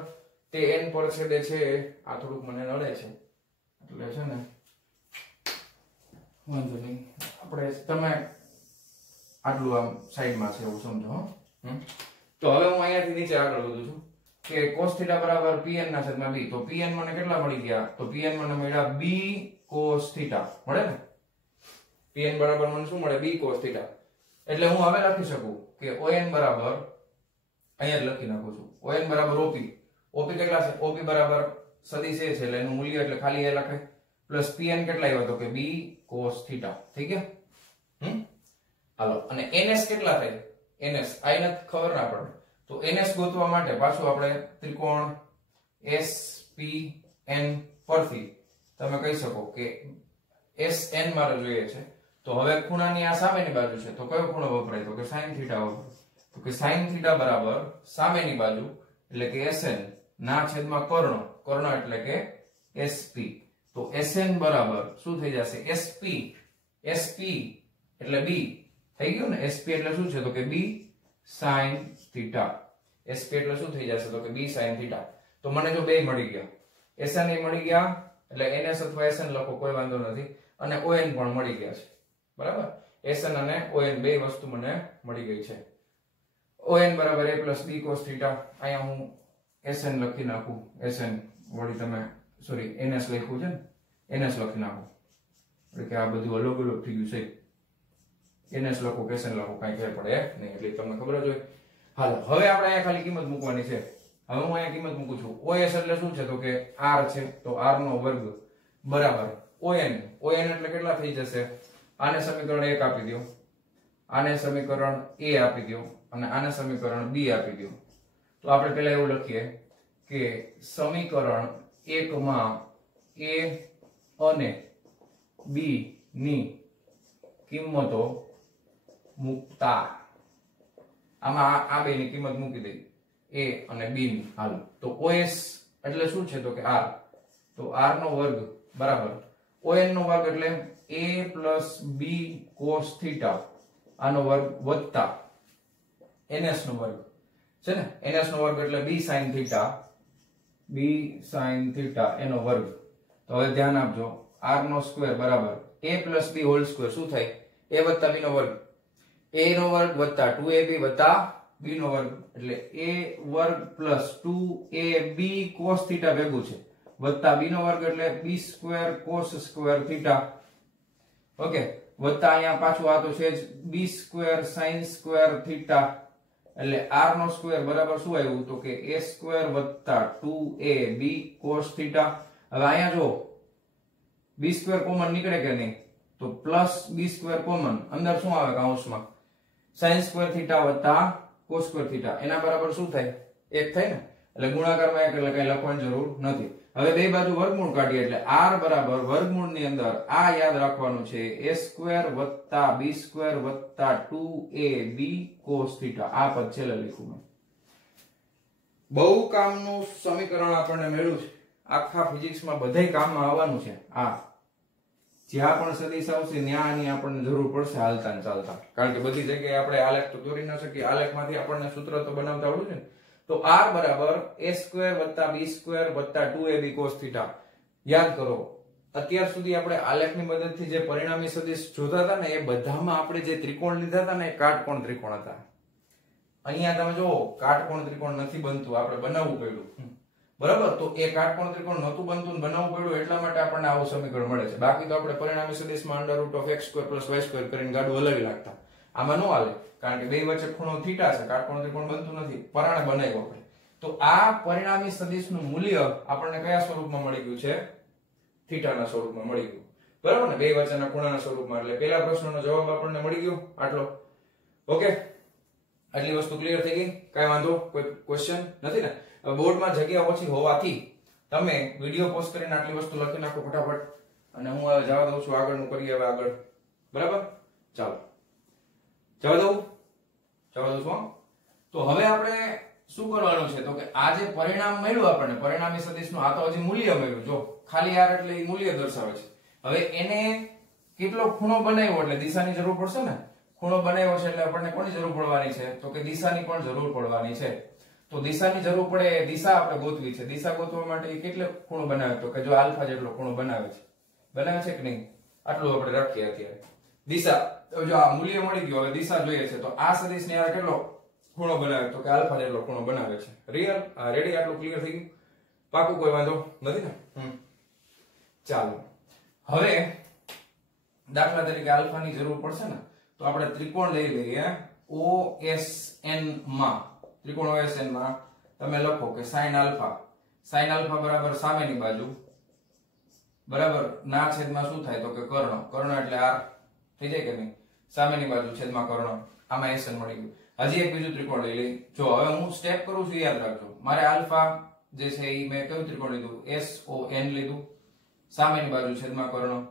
તે n પર છેદે છે. આ થોડુંક મને નડે છે એટલે છે ને વાંધો નહીં, આપણે તમે આટલું આમ સાઈડમાં છે એવું સમજો. તો હવે હું અહીંયાથી નીચે આગળ વધું છું કે cos થીટા બરાબર PN ના છેદમાં b. તો PN મને કેટલા મળી ગયા? તો PN મને મળ્યા b cos થીટા મળે ને. PN બરાબર મને શું મળે? b cos theta. એટલે હું હવે લખી શકું કે ON બરાબર, અહીંયા જ લખી નાખું છું, ON બરાબર OP. OP કેટલા છે? OP બરાબર સદિશ છે એટલે એનું મૂલ્ય એટલે ખાલી એ લખે, પ્લસ PN કેટલા આવ્યો? તો કે b cos થીટા. થઈ ગયા? હાલો, અને NS કેટલા થાય? NS આઈને ખબર ના પડે, તો NS ગોતવા માટે પાછું આપણે ત્રિકોણ SPN પરથી તમે કહી શકો કે SN મારે જોઈએ છે. તો હવે ખૂણાની આ સામેની બાજુ છે, તો કયો ખૂણો વપરાય? તો કે sin થીટા વપરાય. તો કે sin થીટા બરાબર સામેની બાજુ એટલે કે SN ના છેદમાં કર્ણ એટલે કે SP. તો SN બરાબર શું થઈ જશે? SP એટલે B થઈ ગયું ને. SP એટલે શું છે? તો કે B sin થીટા. SP એટલે શું થઈ જશે? તો કે B sin થીટા. તો મને જો બે મળી ગયા, SN એ મળી ગયા એટલે NS અથવા SN લખો કોઈ વાંધો નથી, અને ON પણ મળી ગયા છે. બરાબર, SN અને ON બે વસ્તુ મને મળી ગઈ છે. ON બરાબર a plus b cos theta. અહીંયા હું SN લખી નાખું, SN વળી તમે સોરી NS લખ્યું છે ને, NS લખી નાખું એટલે કે આ બધું અલગ અલગ થઈ ગયું છે. NS લખો કે SN લખો કાંઈ ફેર પડે નહીં, એટલે તમને ખબર જ હોય. હાલો, હવે આપણે અહીંયા ખાલી કિંમત મૂકવાની છે. હવે હું અહીંયા કિંમત મૂકું છું. OS એટલે શું છે? તો કે R છે, તો R નો વર્ગ બરાબર ON. ON એટલે કેટલા થઈ જશે? આને સમીકરણ 1 આપી દો, આને સમીકરણ A આપી દો અને આને સમીકરણ B આપી દો. તો આપણે પહેલા એવું લખીએ કે સમીકરણ 1 માં A અને B ની કિંમતો મૂકતા, આમાં આ બે ની કિંમત મૂકી દઈ, A અને B ની. હાલ, તો OS એટલે શું છે? તો કે R. તો R નો વર્ગ બરાબર ON નો વર્ગ એટલે A plus B cos theta આનો વર્ગ વત્તા NS નો વર્ગ છે ને. NS નો વર્ગ એટલે B sin theta b sin θ એનો વર્ગ. તો હવે ધ્યાન આપજો, r નો સ્ક્વેર બરાબર a plus b whole square શું થાય? a વત્તા b નો વર્ગ. a નો વર્ગ વત્તા 2ab વત્તા b નો વર્ગ એટલે a વર્ગ પ્લસ 2ab cos θ ભેગું છે વત્તા b નો વર્ગ એટલે b square cos square θ. Okay, વત્તા અહીંયા પાછું આ તો છે જ b સ્ક્વેર sin સ્ક્વેર θ એટલે r નો સ્ક્વેર બરાબર શું આવ્યું? તો કે a સ્ક્વેર વત્તા 2ab cos θ. હવે અહીંયા જો b સ્ક્વેર કોમન નીકળે કે નહીં? તો પ્લસ b સ્ક્વેર કોમન, અંદર શું આવે કૌંસમાં? sin સ્ક્વેર θ વત્તા cos સ્ક્વેર θ એના બરાબર શું થાય? 1 થાય ને, એટલે ગુણાકારમાં 1 એટલે કઈ લખવાની જરૂર નથી. હવે બે બાજુ વર્ગમૂળ કાઢીએ એટલે r બરાબર વર્ગમૂળની અંદર આ યાદ રાખવાનું છે a સ્ક્વેર વત્તા b સ્ક્વેર વત્તા 2ab cos θ. આ પદ છેલ્લે લખ્યું મેં. બહુ કામનું સમીકરણ આપણને મળ્યું છે, આખા ફિઝિક્સમાં બધાય કામમાં આવવાનું છે. આ જ્યાં પણ સદિશ આવશે ત્યાં આની આપણને જરૂર પડશે હાલતા ને ચાલતા, કારણ કે બધી જગ્યાએ આપણે આલેખ તો દોરી ન શકીએ, આલેખમાંથી આપણને સૂત્ર તો બનાવતા આવડું છે ને. તો r બરાબર a સ્ક્વેર વત્તા b સ્ક્વેર વત્તા 2ab cos θ. યાદ કરો, અત્યાર સુધી આપણે આલેખની મદદથી જે પરિણામી સદિશ જોતા હતા ને એ બધામાં આપણે જે ત્રિકોણ લીધા હતા ને એ કાટકોણ ત્રિકોણ હતા. અહીંયા તમે જો કાટકોણ ત્રિકોણ નથી બનતું, આપણે બનાવવું પડ્યું. બરાબર, તો એ કાટકોણ ત્રિકોણ નહોતું બનતું ને બનાવવું પડ્યું એટલા માટે આપણને આવું સમીકરણ મળે છે. બાકી તો આપણે પરિણામી સદિશમાં √(x²+y² કરીને ગાડું હલાવી નાખતા. આમાં નો હાલે, કારણ કે બે વચ્ચે ખૂણો θ છે, કાટકોણ ત્રિકોણ બનતું નથી, પરાણે બનાવ્યો આપણે. તો આ પરિણામી સદિશનું મૂલ્ય આપણને કયા સ્વરૂપમાં મળી ગયું છે? θ ના સ્વરૂપમાં મળી ગયું. બરાબર ને, બે વચ્ચેના ખૂણાના સ્વરૂપમાં. એટલે પહેલા પ્રશ્નનો જવાબ આપણને મળી ગયો આટલો. ઓકે, આટલી વસ્તુ ક્લિયર થઈ ગઈ? કઈ વાંધો, કોઈ ક્વેશ્ચન નથી ને? બોર્ડમાં જગ્યા ઓછી હોવાથી તમે વિડિયો પોસ્ટ કરીને આટલી વસ્તુ લખી નાખો ફટાફટ, અને હું હવે જવા દઉં છું, આગળનું કરીએ હવે આગળ. બરાબર, ચાલો જવા દઉં છું. તો હવે આપણે શું કરવાનું છે? તો કે આ જે પરિણામ મળ્યું આપણને પરિણામી સદિશનું, આ તો હજી મૂલ્ય મળ્યું. જો ખાલી r એટલે એ મૂલ્ય દર્શાવે છે. હવે એને કેટલો ખૂણો બનાવ્યો એટલે દિશાની જરૂર પડશે ને. ખૂણો બનાવ્યો છે એટલે આપણને કોની જરૂર પડવાની છે? તો કે દિશાની પણ જરૂર પડવાની છે. તો દિશાની જરૂર પડે, દિશા આપણે ગોતવી છે. દિશા ગોતવા માટે કેટલો ખૂણો બનાવે? તો કે જો આલ્ફા જેટલો ખૂણો બનાવે છે કે નહીં? આટલું આપણે રાખીએ અત્યારે. દિશા જો આ મૂલ્ય મળી ગયું, હવે દિશા જોઈએ છે. તો આ સદિશને યાર કેટલો ખૂણો બનાવે? તો કે આલ્ફા જેટલો ખૂણો બનાવે છે. રિયલ? આ રેડી? આટલું ક્લિયર થઈ ગયું? પાકું? કોઈ વાંધો નથી ને? ચાલો, હવે દાખલા તરીકે આલ્ફા ની જરૂર પડશે ને, તો આપણે ત્રિકોણ લઈ લઈએ OSN માં. ત્રિકોણ OSN માં તમે લખો કે sin આલ્ફા બરાબર સામેની બાજુ બરાબર ના છેદમાં શું થાય? તો કે કર્ણ. કર્ણ એટલે r થઈ જાય કે નહીં? સામેની બાજુ છેદમાં કર્ણ. આમાં SN મળી ગયું. હજી એક બીજું ત્રિકોણ લઈ લઈ. જો હવે હું સ્ટેપ કરું છું, યાદ રાખજો. મારે આલ્ફા જે છે એ મેં કયું ત્રિકોણ લીધું? SON લીધું. સામેની બાજુ છેદમાં કર્ણ.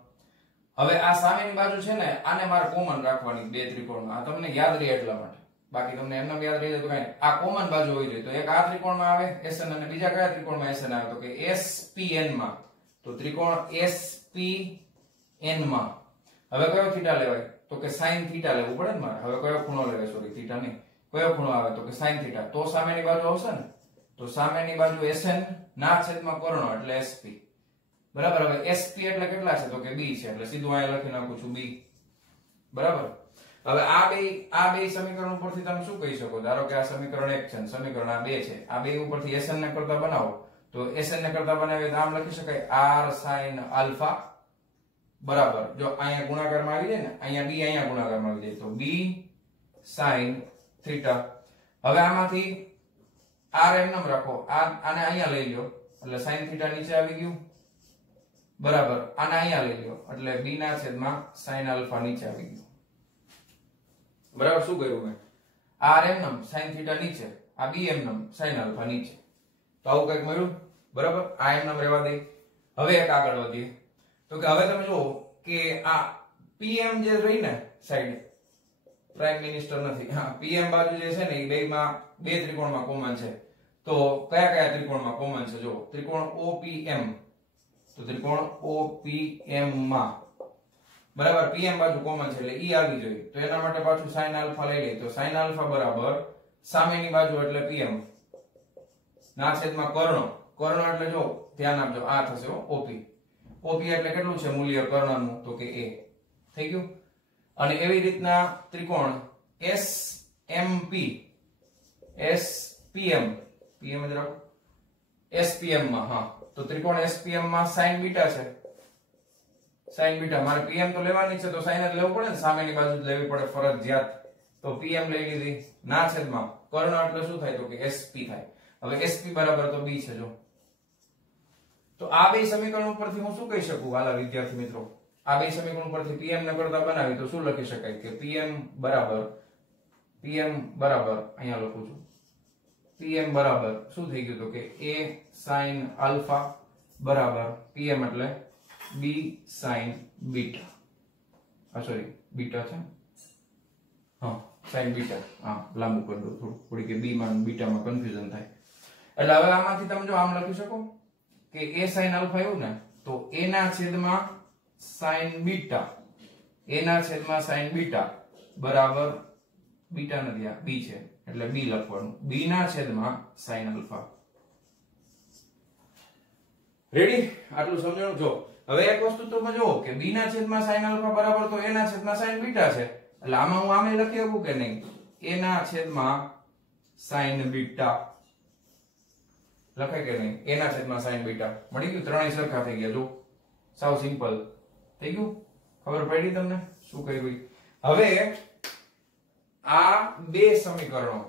હવે આ સામેની બાજુ છે ને, આને મારે કોમન રાખવાની બે ત્રિકોણમાં. આ તમને યાદ રહે એટલા માટે, બાકી તમને એમને યાદ રહી જાય તો કઈ. આ કોમન બાજુ હોવી જોઈએ. તો એક આ ત્રિકોણમાં આવે SN, અને બીજા કયા ત્રિકોણમાં SN આવે? તો કે SPN માં. તો ત્રિકોણ SPN માં હવે કયો θ લેવાય? તો કે sin θ લેવું પડે ને મારે. હવે કયો ખૂણો લેવાય? સોરી, θ નહીં. કયો ખૂણો આવે? તો કે sin θ. તો સામેની બાજુ આવશે ને, તો સામેની બાજુ SN ના છેદમાં કર્ણ એટલે SP. બરાબર. હવે SP એટલે કેટલા છે? તો કે b છે, એટલે સીધું અહીંયા લખી નાખું છું b. બરાબર. હવે આ બે સમીકરણ ઉપરથી તમે શું કહી શકો? ધારો કે આ સમીકરણ 1 છે, સમીકરણ આ 2 છે. આ બે ઉપરથી SN ને કરતા બનાવો, તો SN ને કરતા બનાવીએ તો આમ લખી શકાય r sin આલ્ફા બરાબર. જો અહીંયા ગુણાકારમાં આવી જાય ને, અહીંયા b અહીંયા ગુણાકારમાં આવી જાય, તો b sin θ. હવે આમાંથી r એમ નામ રાખો, આને અહીંયા લઈ લો એટલે sin θ નીચે આવી ગયું. બરાબર. આને અહીંયા લઈ લો એટલે b ના છેદમાં sin આલ્ફા નીચે આવી ગયું. બરાબર. શું કર્યું મેં? r એમ નામ sin θ નીચે, આ b એમ નામ sin આલ્ફા નીચે. તો આવું કંઈક મળ્યું. બરાબર. આ એમ નામ રહેવા દે. હવે એક આગળ વધીએ. તો કે હવે તમે જુઓ કે આ PM જે રહી ને સાઈડ, પ્રાઇમ મિનિસ્ટર નથી, હા, PM બાજુ જે છે ને એ બેમાં બે ત્રિકોણમાં કોમન છે. તો કયા કયા ત્રિકોણમાં કોમન છે? જો ત્રિકોણ OPM. તો ત્રિકોણ OPM માં બરાબર PM બાજુ કોમન છે એટલે ઈ આવી જોઈએ. તો એના માટે પાછું sin આલ્ફા લઈ લઈએ. તો sin આલ્ફા બરાબર સામેની બાજુ એટલે PM ના છેદમાં કર્ણ કર્ણ એટલે જો ધ્યાન આપજો આ થશે ઓપી. ઓપી એટલે કેટલું છે મૂલ્ય કર્ણનું તો કે a. થઈ ગયું. અને એવી રીતના ત્રિકોણ SMP SPM PM જ રાખો SPM માં. હા તો ત્રિકોણ SPM માં sin બીટા છે. sin બીટા મારે PM તો લેવાની છે તો sin જ લેવું પડે ને, સામેની બાજુ જ લેવી પડે ફરજિયાત. તો PM લઈ લીધી ના છેદમાં કર્ણ એટલે શું થાય તો કે SP થાય. હવે SP બરાબર તો B છે જો. તો આ બે સમીકરણ ઉપરથી હું શું કહી શકું વાલા વિદ્યાર્થી મિત્રો? આ બે સમીકરણ ઉપરથી PM ને કરતા બનાવી તો શું લખી શકાય કે PM બરાબર અહીંયા લખું છું. PM બરાબર શું થઈ ગયું તો કે A sin alpha બરાબર PM એટલે B sin beta. Sorry beta છે. હા sin બીટા. હા લાંબુ કરી દો થોડી કે B માં બીટા માં કન્ફ્યુઝન થાય. એટલે હવે આમાંથી તમે જો આમ લખી શકો કે A sin alpha એવું ને તો A ના છેદમાં sin બીટા sin બીટા બરાબર બીટા નથી આ B છે એટલે B લખવાનું. B ના છેદમાં sin alpha. રેડી? આટલું સમજણું. જો હવે એક વસ્તુ તમે જો કે B ના છેદમાં sin alpha બરાબર તો A ના છેદમાં sin બીટા છે. એટલે આમાં હું આમે લખી શકું કે નહીં? A ના છેદમાં sin બીટા લખાય કે નહીં? A ના છેદમાં sin બીટા મળી ગયું. ત્રણેય સરખા થઈ ગયા જો. સાવ સિમ્પલ થઈ ગયું. ખબર પડી તમને શું કર્યું? હવે આ બે સમીકરણો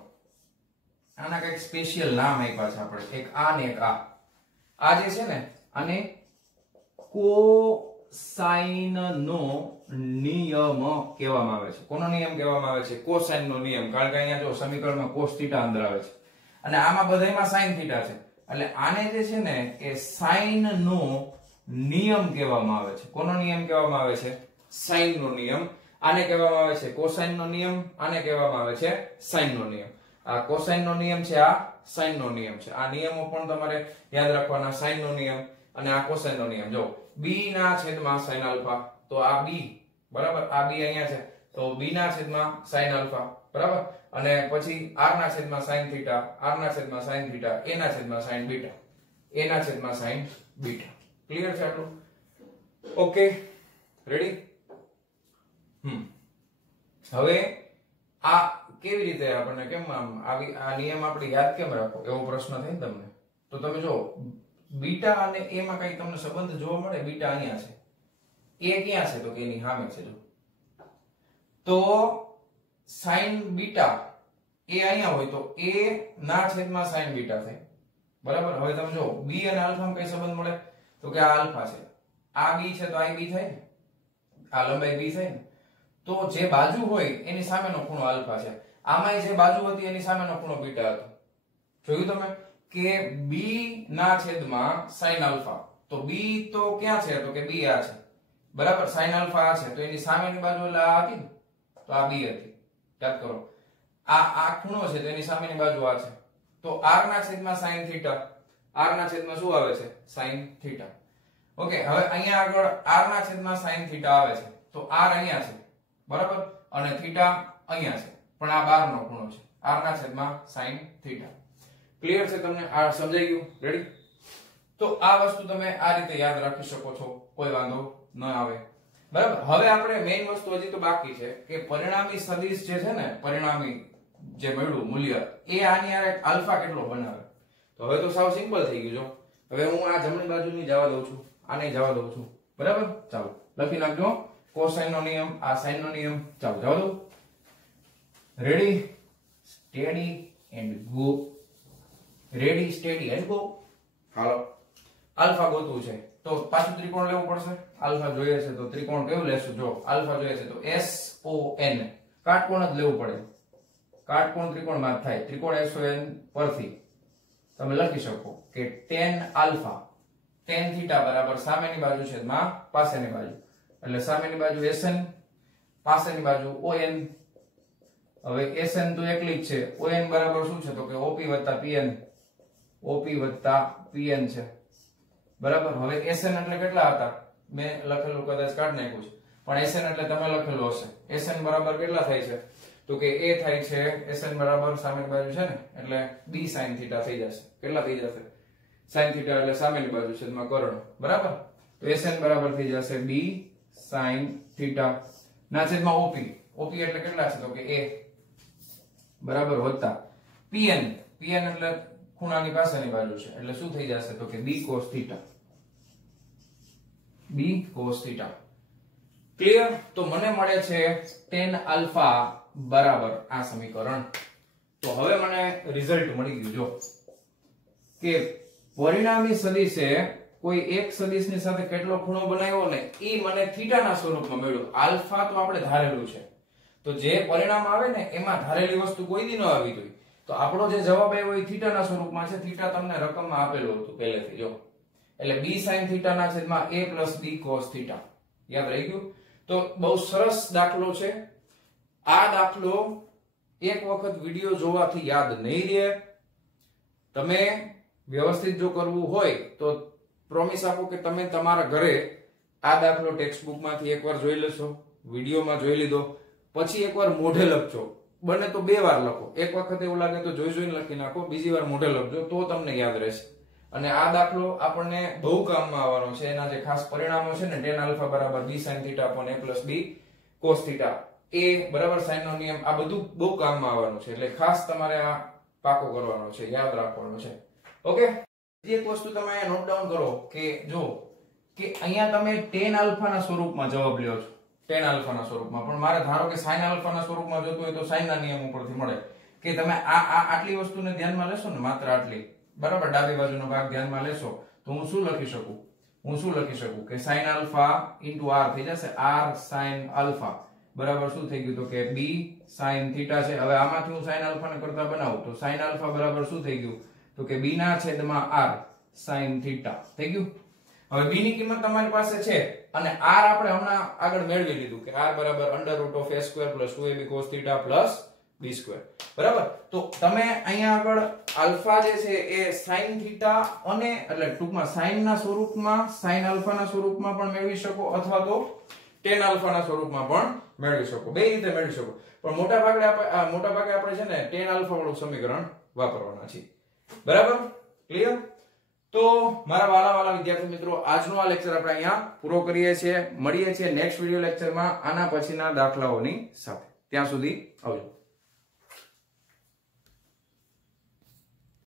આના કઈક સ્પેશિયલ નામ આપ્યા છે આપણે. એક આ ને એક આ જે છે ને આને કોસાઇન નો નિયમ કહેવામાં આવે છે. કોનો નિયમ કહેવામાં આવે છે? કોસાઇન નો નિયમ. કારણ કે અહીંયા જો સમીકરણમાં cos θ અંદર આવે છે અને આમાં બધાયમાં sin θ છે. એટલે આને જે છે ને એ sin નો નિયમ કહેવામાં આવે છે. કોનો નિયમ કહેવામાં આવે છે? sin નો નિયમ. આને કહેવામાં આવે છે કોસાઇન નો નિયમ, આને કહેવામાં આવે છે sin નો નિયમ. આ કોસાઇન નો નિયમ છે, આ sin નો નિયમ છે. આ નિયમો પણ તમારે યાદ રાખવાના. sin નો નિયમ અને આ કોસાઇન નો નિયમ. જો b ના છેદમાં sin આલ્ફા તો આ b બરાબર, આ b અહીંયા છે તો b ના છેદમાં sin આલ્ફા બરાબર, અને પછી r ના છેદમાં sin થીટા, r ના છેદમાં sin થીટા, a ના છેદમાં sin બીટા, a ના છેદમાં sin બીટા. ક્લિયર છે આટલું? Okay ready? હવે આ કેવી રીતે આપણને કેમ આવી આ નિયમ આપણે યાદ કેમ રાખો એવો પ્રશ્ન થાય ને તમને. તો તમે જો બીટા અને a માં કઈ તમને સંબંધ જોવા મળે? બીટા અહીંયા છે, a ક્યાં છે તો કે એની સામે છે. જો તો sin બીટા a અહીંયા હોય તો a ના છેદમાં sin બીટા થાય બરાબર. હવે તમે જો b અને આલ્ફા માં કઈ સંબંધ મળે તો કે આ આલ્ફા છે, આ b છે તો આ b થાય ને, આ લંબાઈ b થાય ને. તો જે બાજુ હોય એની સામેનો ખૂણો આલ્ફા છે. આમાં જે બાજુ હતી એની સામેનો ખૂણો બીટા હતો. જોયું તમે કે b ના છેદમાં sin આલ્ફા તો b તો ક્યાં છે તો કે b આ છે બરાબર. sin આલ્ફા આ છે તો એની સામેની બાજુ એટલે આ હતી ને તો આ b હતી. યાદ કરો આ ખૂણો છે તો એની સામેની બાજુ આ છે તો r ના છેદમાં sin થીટા, r ના છેદમાં શું આવે છે? sin theta. ઓકે હવે અહીંયા આગળ r ના છેદમાં sin થીટા આવે છે તો r અહીંયા છે બરાબર અને થીટા અહીંયા છે પણ આ બહારનો ખૂણો છે, r ના છેદમાં sin થીટા. ક્લિયર છે તમને? આ સમજાઈ ગયું? રેડી? તો આ વસ્તુ તમે આ રીતે યાદ રાખી શકો છો, કોઈ વાંધો ન આવે બરાબર. હવે આપણે મેઈન વસ્તુ હજી તો બાકી છે કે પરિણામી સદિશ જે છે ને, પરિણામી જે મળ્યું મૂલ્ય એ આની આરે આલ્ફા કેટલો બનાવે. તો હવે તો સાવ સિમ્પલ થઈ ગયું. જો હવે હું આ જમણી બાજુની જવા દઉં છું, આને જવા દઉં છું બરાબર. ચાલો લખી નાખજો કોસાઇન નો નિયમ, આ સાઇન નો નિયમ. ચાલો જવા દો. Ready steady and go. Ready steady and go. હાલો આલ્ફા ગોતવું છે તો પાછું ત્રિકોણ લેવું પડશે. આલ્ફા જોઈએ છે તો ત્રિકોણ કેવું લેશું? જો આલ્ફા જોઈએ છે તો SON કાટકોણ જ લેવું પડે. કાટકોણ ત્રિકોણ માં થાય. ત્રિકોણ SON પરથી તમે લખી શકો કે tan આલ્ફા tan થીટા બરાબર સામેની બાજુ છેદમાં પાસેની બાજુ, એટલે સામેની બાજુ SN, પાસેની બાજુ ON. હવે SN તો એકલી જ છે, ON બરાબર શું છે તો કે OP વત્તા PN, OP વત્તા PN છે બરાબર. હવે SN એટલે કેટલા હતા? મેં લખેલું કદાચ કાઢી નાખ્યું છે પણ SN એટલે તમે લખેલું હશે. SN બરાબર કેટલા થાય છે તો કે a થાય છે SN બરાબર સામેની બાજુ છે ને એટલે b sin થીટા થઈ જશે. કેટલા થઈ જશે? sin θ એટલે સામેની બાજુ છેદમાં કર્ણ, બરાબર? તો sn બરાબર થઈ જશે b sin θ ના છેદમાં op. op એટલે કેટલા છે? તો કે a, બરાબર, વત્તા pn. pn એટલે ખૂણાની પાસેની બાજુ છે એટલે શું થઈ જશે? તો કે b cos θ. b cos θ. Clear? તો મને મળે છે tan આલ્ફા બરાબર આ સમીકરણ. તો હવે મને રિઝલ્ટ મળી ગયું. જો કે પરિણામી સદિશે કોઈ એક સદિશની સાથે કેટલો ખૂણો બનાવ્યો ને એ મને થીટાના સ્વરૂપમાં મળ્યો. આલ્ફા તો આપણે ધારેલું છે, તો જે પરિણામ આવે ને એમાં ધારેલી વસ્તુ કોઈ દી ન આવી જોઈએ. તો આપણો જે જવાબ આવ્યો એ થીટાના સ્વરૂપમાં છે. થીટા તમને રકમમાં આપેલું હતું પહેલેથી. જો એટલે b sin θ ના છેદમાં a plus b cos θ. યાદ રહી ગયું? તો બહુ સરસ દાખલો છે. આ દાખલો એક વખત વિડિયો જોવાથી યાદ નહીં રહે. તમે વ્યવસ્થિત જો કરવું હોય તો પ્રોમિસ આપો કે તમે તમારા ઘરે આ દાખલો ટેક્સ્ટ બુકમાંથી એકવાર જોઈ લેશો, વિડિયોમાં જોઈ લીધો, પછી એકવાર મોઢે લખજો. બને તો 2 વાર લખો. એક વખત એવું લાગે તો જોઈને લખી નાખો, બીજી વાર મોઢે લખજો, તો તમને યાદ રહેશે. અને આ દાખલો આપણને બહુ કામમાં આવવાનો છે. એના જે ખાસ પરિણામો છે ને, tan આલ્ફા બરાબર b sin θ upon a plus b cos θ, એ બરાબર સાઇન નો નિયમ, આ બધું બહુ કામમાં આવવાનું છે. એટલે ખાસ તમારે આ પાકો કરવાનો છે, યાદ રાખવાનો છે. ઓકે? એક વસ્તુ તમે અહીંયા નોટ ડાઉન કરો કે જો કે અહીંયા તમે tan આલ્ફા ના સ્વરૂપમાં જવાબ લ્યો છો, tan આલ્ફા ના સ્વરૂપમાં. પણ મારે ધારો કે sin આલ્ફા ના સ્વરૂપમાં જોતું હોય તો sin ના નિયમ ઉપરથી મળે કે તમે આટલી વસ્તુને ધ્યાનમાં લેશો ને, માત્ર આટલી, બરાબર, ડાબી બાજુનો ભાગ ધ્યાનમાં લેશો તો હું શું લખી શકું? કે sin આલ્ફા into r થઈ જશે. r sin આલ્ફા બરાબર શું થઈ ગયું? તો કે b sin θ છે. હવે આમાંથી હું sin આલ્ફા ને કરતા બનાવું તો sin આલ્ફા બરાબર શું થઈ ગયું? તો કે b ના છેદમાં r sin θ થઈ ગયું. હવે b ની કિંમત તમારી પાસે છે અને r આપણે હમણાં આગળ મેળવી લીધું કે r બરાબર √a² + 2ab cos θ + b², બરાબર? તો તમે અહીંયા આગળ આલ્ફા જે છે એ sin θ અને એટલે ટૂંકમાં sin ના સ્વરૂપમાં, sin આલ્ફા ના સ્વરૂપમાં પણ મેળવી શકો અથવા તો tan આલ્ફા ના સ્વરૂપમાં પણ મેળવી શકો. બે રીતે મેળવી શકો. પણ મોટા ભાગે આપણે છે ને tan આલ્ફા વાળું સમીકરણ વાપરવાના છે. બરાબર? ક્લિયર? તો મારા વાલા વિદ્યાર્થી મિત્રો, આજનો આ લેક્ચર આપણે અહીંયા પૂરો કરીએ છીએ. મળીએ છીએ નેક્સ્ટ વિડિયો લેક્ચરમાં આના પછીના દાખલાઓની સાથે. ત્યાં સુધી આવજો.